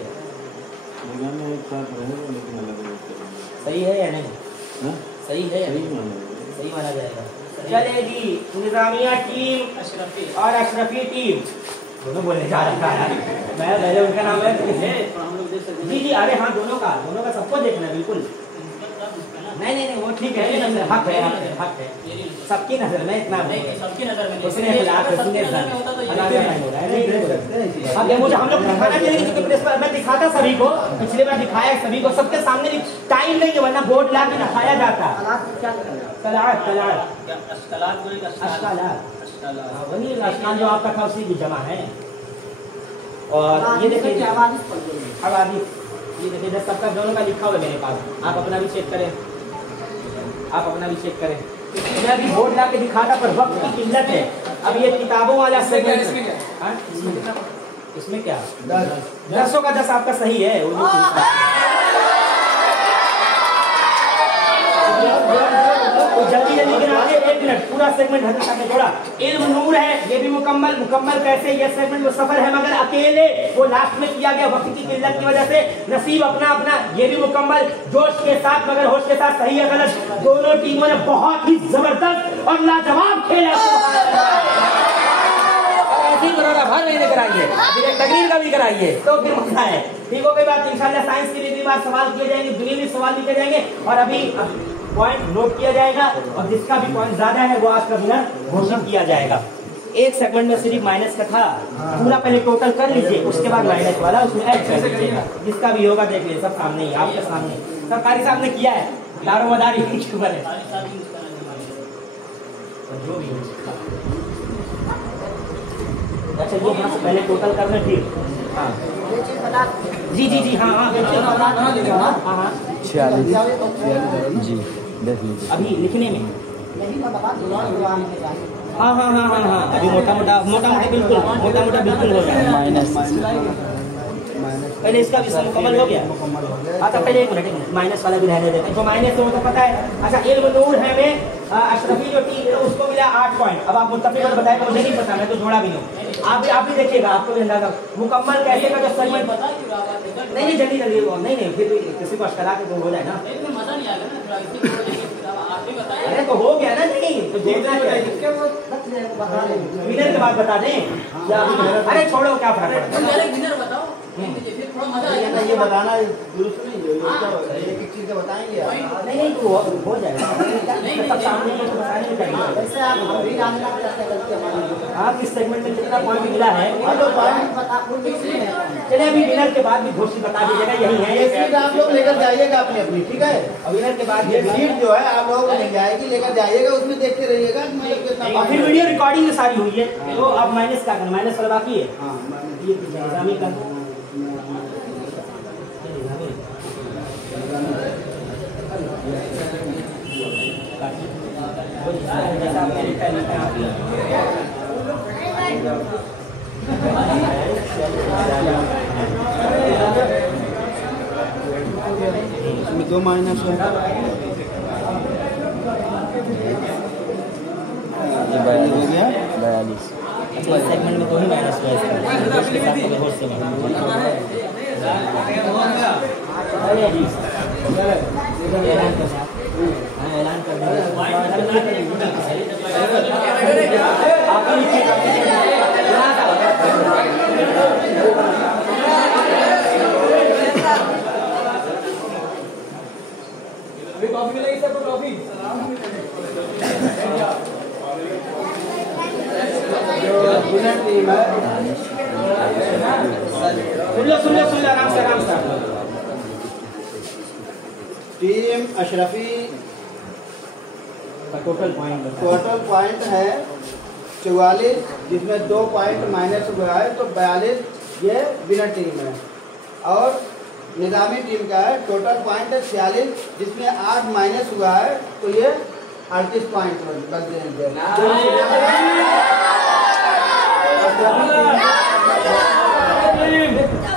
सही है या नहीं? सही है या नहीं? सही माना जाएगा। चले जी, निज़ामिया टीम अशरफी और अशरफी टीम दोनों बोलने जा रहा है। मैं पहले उनका नाम है हम लोग देख सकते हैं। जी जी, अरे हाँ दोनों का सबको देखना है बिल्कुल। नहीं नहीं नहीं, वो ठीक है, हक है, हक है सबकी नजर में, इतना सबकी नजर में उसने खिलाफ उसने अब ये मुझे हम लोग दिखाना चाहिए क्योंकि प्रेस पर मैं दिखाता सभी को, पिछली बार दिखाया सभी को, सबके सामने टाइम नहीं है वरना बोर्ड ला के दिखाया जाता। तलाक, तलाक, अश्कालात बोलेगा, अश्कालात, वही अश्काल जो आपका था उसी की जमा है। और ये देखिए हवादिस, ये देखिए जब सबका दोनों का लिखा हुआ है मेरे पास, आप अपना भी चेक करें, आप अपना भी चेक करें। मैं अभी बोर्ड ला के दिखाता पर वक्त की किल्लत है। अब ये किताबों वाला सेगमेंट, इसमें क्या 10 का 10 आपका सही है। जल्दी जल्दी गिनाइए, 1 मिनट पूरा सेगमेंट हजरत साहब ने जोड़ा। इल्म नूर है, ये भी मुकम्मल कैसे? ये सेगमेंट वो सफर है मगर अकेले, वो लास्ट में किया गया वक्त की किल्लत की वजह से। नसीब अपना अपना, ये भी मुकम्मल जोश के साथ मगर होश के साथ। सही है गलत? दोनों टीमों ने बहुत ही जबरदस्त और लाजवाब खेला। भर महीने कराइए, तकरीर का भी कराइए तो फिर मजा है। ठीक हो गई बात। इंशाल्लाह साइंस की भी बार सवाल किए जाएंगे, दुनियावी सवाल लिखे जाएंगे और अभी पॉइंट नोट किया जाएगा और जिसका भी पॉइंट ज्यादा है वो आज का विनर घोषित किया जाएगा। एक सेगमेंट में सिर्फ माइनस का था, पूरा पहले टोटल कर लीजिए, उसके बाद माइनस वाला उसमें ऐड कर लीजिएगा। जिसका भी होगा देख लीजिए, सब सामने ही, आपके सामने सब कारी साहब ने किया है, दारो मदारी के ऊपर है जो भी। अच्छा ये यहाँ से पहले टोटल करना, ठीक? हाँ जी जी जी, हाँ हाँ हाँ 46 जी देख लीजिए अभी लिखने में। हाँ हाँ हाँ हाँ हाँ, अभी मोटा मोटा बिल्कुल हो गया माइनस। पहले इसका भी मुकम्मल हो गया। अच्छा पहले एक मिनट माइनस वाला भी रहने देते हैं, जो माइनस हो तो पता है। अच्छा इल्म नूर है में अशरफी जो टीम है उसको मिला 8 पॉइंट। अब आप मुत्तफिक बताए तो मुझे नहीं पता, मैं तो जोड़ा भी नहीं। आप भी देखिएगा, आपको भी अंदाजा मुकम्मल कैसे का जो सेगमेंट पता नहीं जल्दी नहीं फिर किसी को अश्कला के हो जाए ना, मजा नहीं आएगा ना। आप ही बताइए। अरे तो हो गया ना, नहीं तो देखना चाहिए। विनर के बाद बता दें या अरे छोड़ो क्या फर्क पड़ता है। विनर बताओ। फिर थोड़ा मजा आएगा। ये बताना दुरुस्त नहीं है, एक एक चीज बताएंगे आप। नहीं तो हो जाएगा, तब सामने को बताने में चाहिए। वैसे आप अभी जानना चाहते हैं गलती हमारी। आप इस सेगमेंट में कितना पॉइंट मिला है, तो पॉइंट बता नहीं है। चलिए अभी विनर के बाद भी घोषित बता दीजिएगा, यही है। ये सीट आप लोग लेकर जाइएगा अपनी अपनी, ठीक है। और विनर के बाद ये सीट जो है आप लोगों को नहीं जाएगी, लेकर जाइएगा, उसमें देखते रहिएगा मतलब कितना और फिर वीडियो रिकॉर्डिंग सारी हुई है, तो अब माइनस क्या करना, माइनस वाला बाकी है। हाँ ये निजामी का जैसा आपने लिखा है इसमें 2 माइनस है। ये 42 हो गया, 42 सेगमेंट में 2 ही माइनस हुआ है इसका, के साथ में होश से ऐलान कर कॉफी मिलेगी सबको, कॉफी। सुन लो आराम से टीम अशरफी का टोटल पॉइंट है 44, जिसमें 2 पॉइंट माइनस हुआ है, तो 42 ये विनर टीम है। और निजामी टीम का है टोटल पॉइंट है 46, जिसमें 8 माइनस हुआ है, तो ये 38 पॉइंट बनते हैं।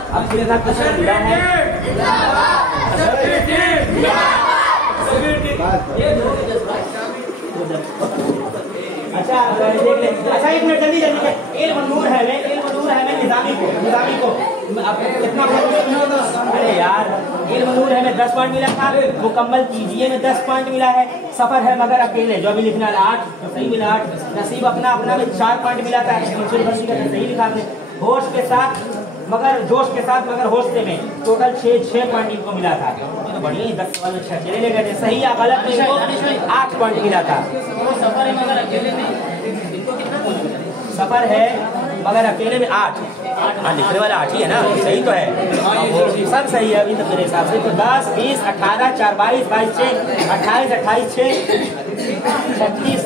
अब मेरे साथ कुछ मिला है। अच्छा देख ले, अच्छा 1 मिनट जल्दी एल मंजूर है हमें निजामी को अब कितना, अरे यार एल मंजूर है हमें 10 पॉइंट मिला था, मुकम्मल कीजिए में 10 पॉइंट मिला है। सफर है मगर अकेले, जो अभी लिखना 8 तो सही मिला 8। नसीब अपना में 4 पॉइंट मिला था, सही लिखा आपने। होश के साथ मगर जोश के साथ मगर होशते में टोटल 6 पॉइंट इनको मिला था। तो बढ़िया 10 वाले 6 चले ले गए, सही या गलत में इनको 8 पॉइंट मिला था। सफर है मगर अकेले में इनको कितना पॉइंट मिला? सफर है मगर अकेले में 8। हाँ लिखने वाला 8 ही है ना, सही तो है, सब सही है अभी तक मेरे हिसाब से। तो 10, 20, 18, 4, 22, 22, 6, 28, 28, 6, 36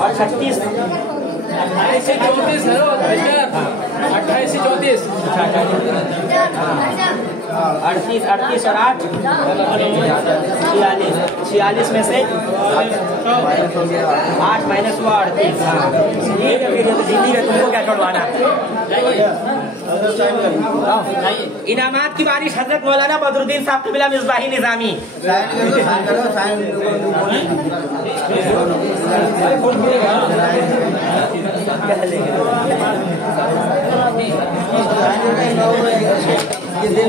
और 36, 28 से 34 है, 28 से 34, 38 और 8 46 में से 8 माइनस हुआ 38। ठीक है, फिर दिल्ली का तुमको क्या करवाना। इनामात की बारिश हजरत मौलाना बदरुद्दीन साहब कबीला मिसबाही निजामी। ये दे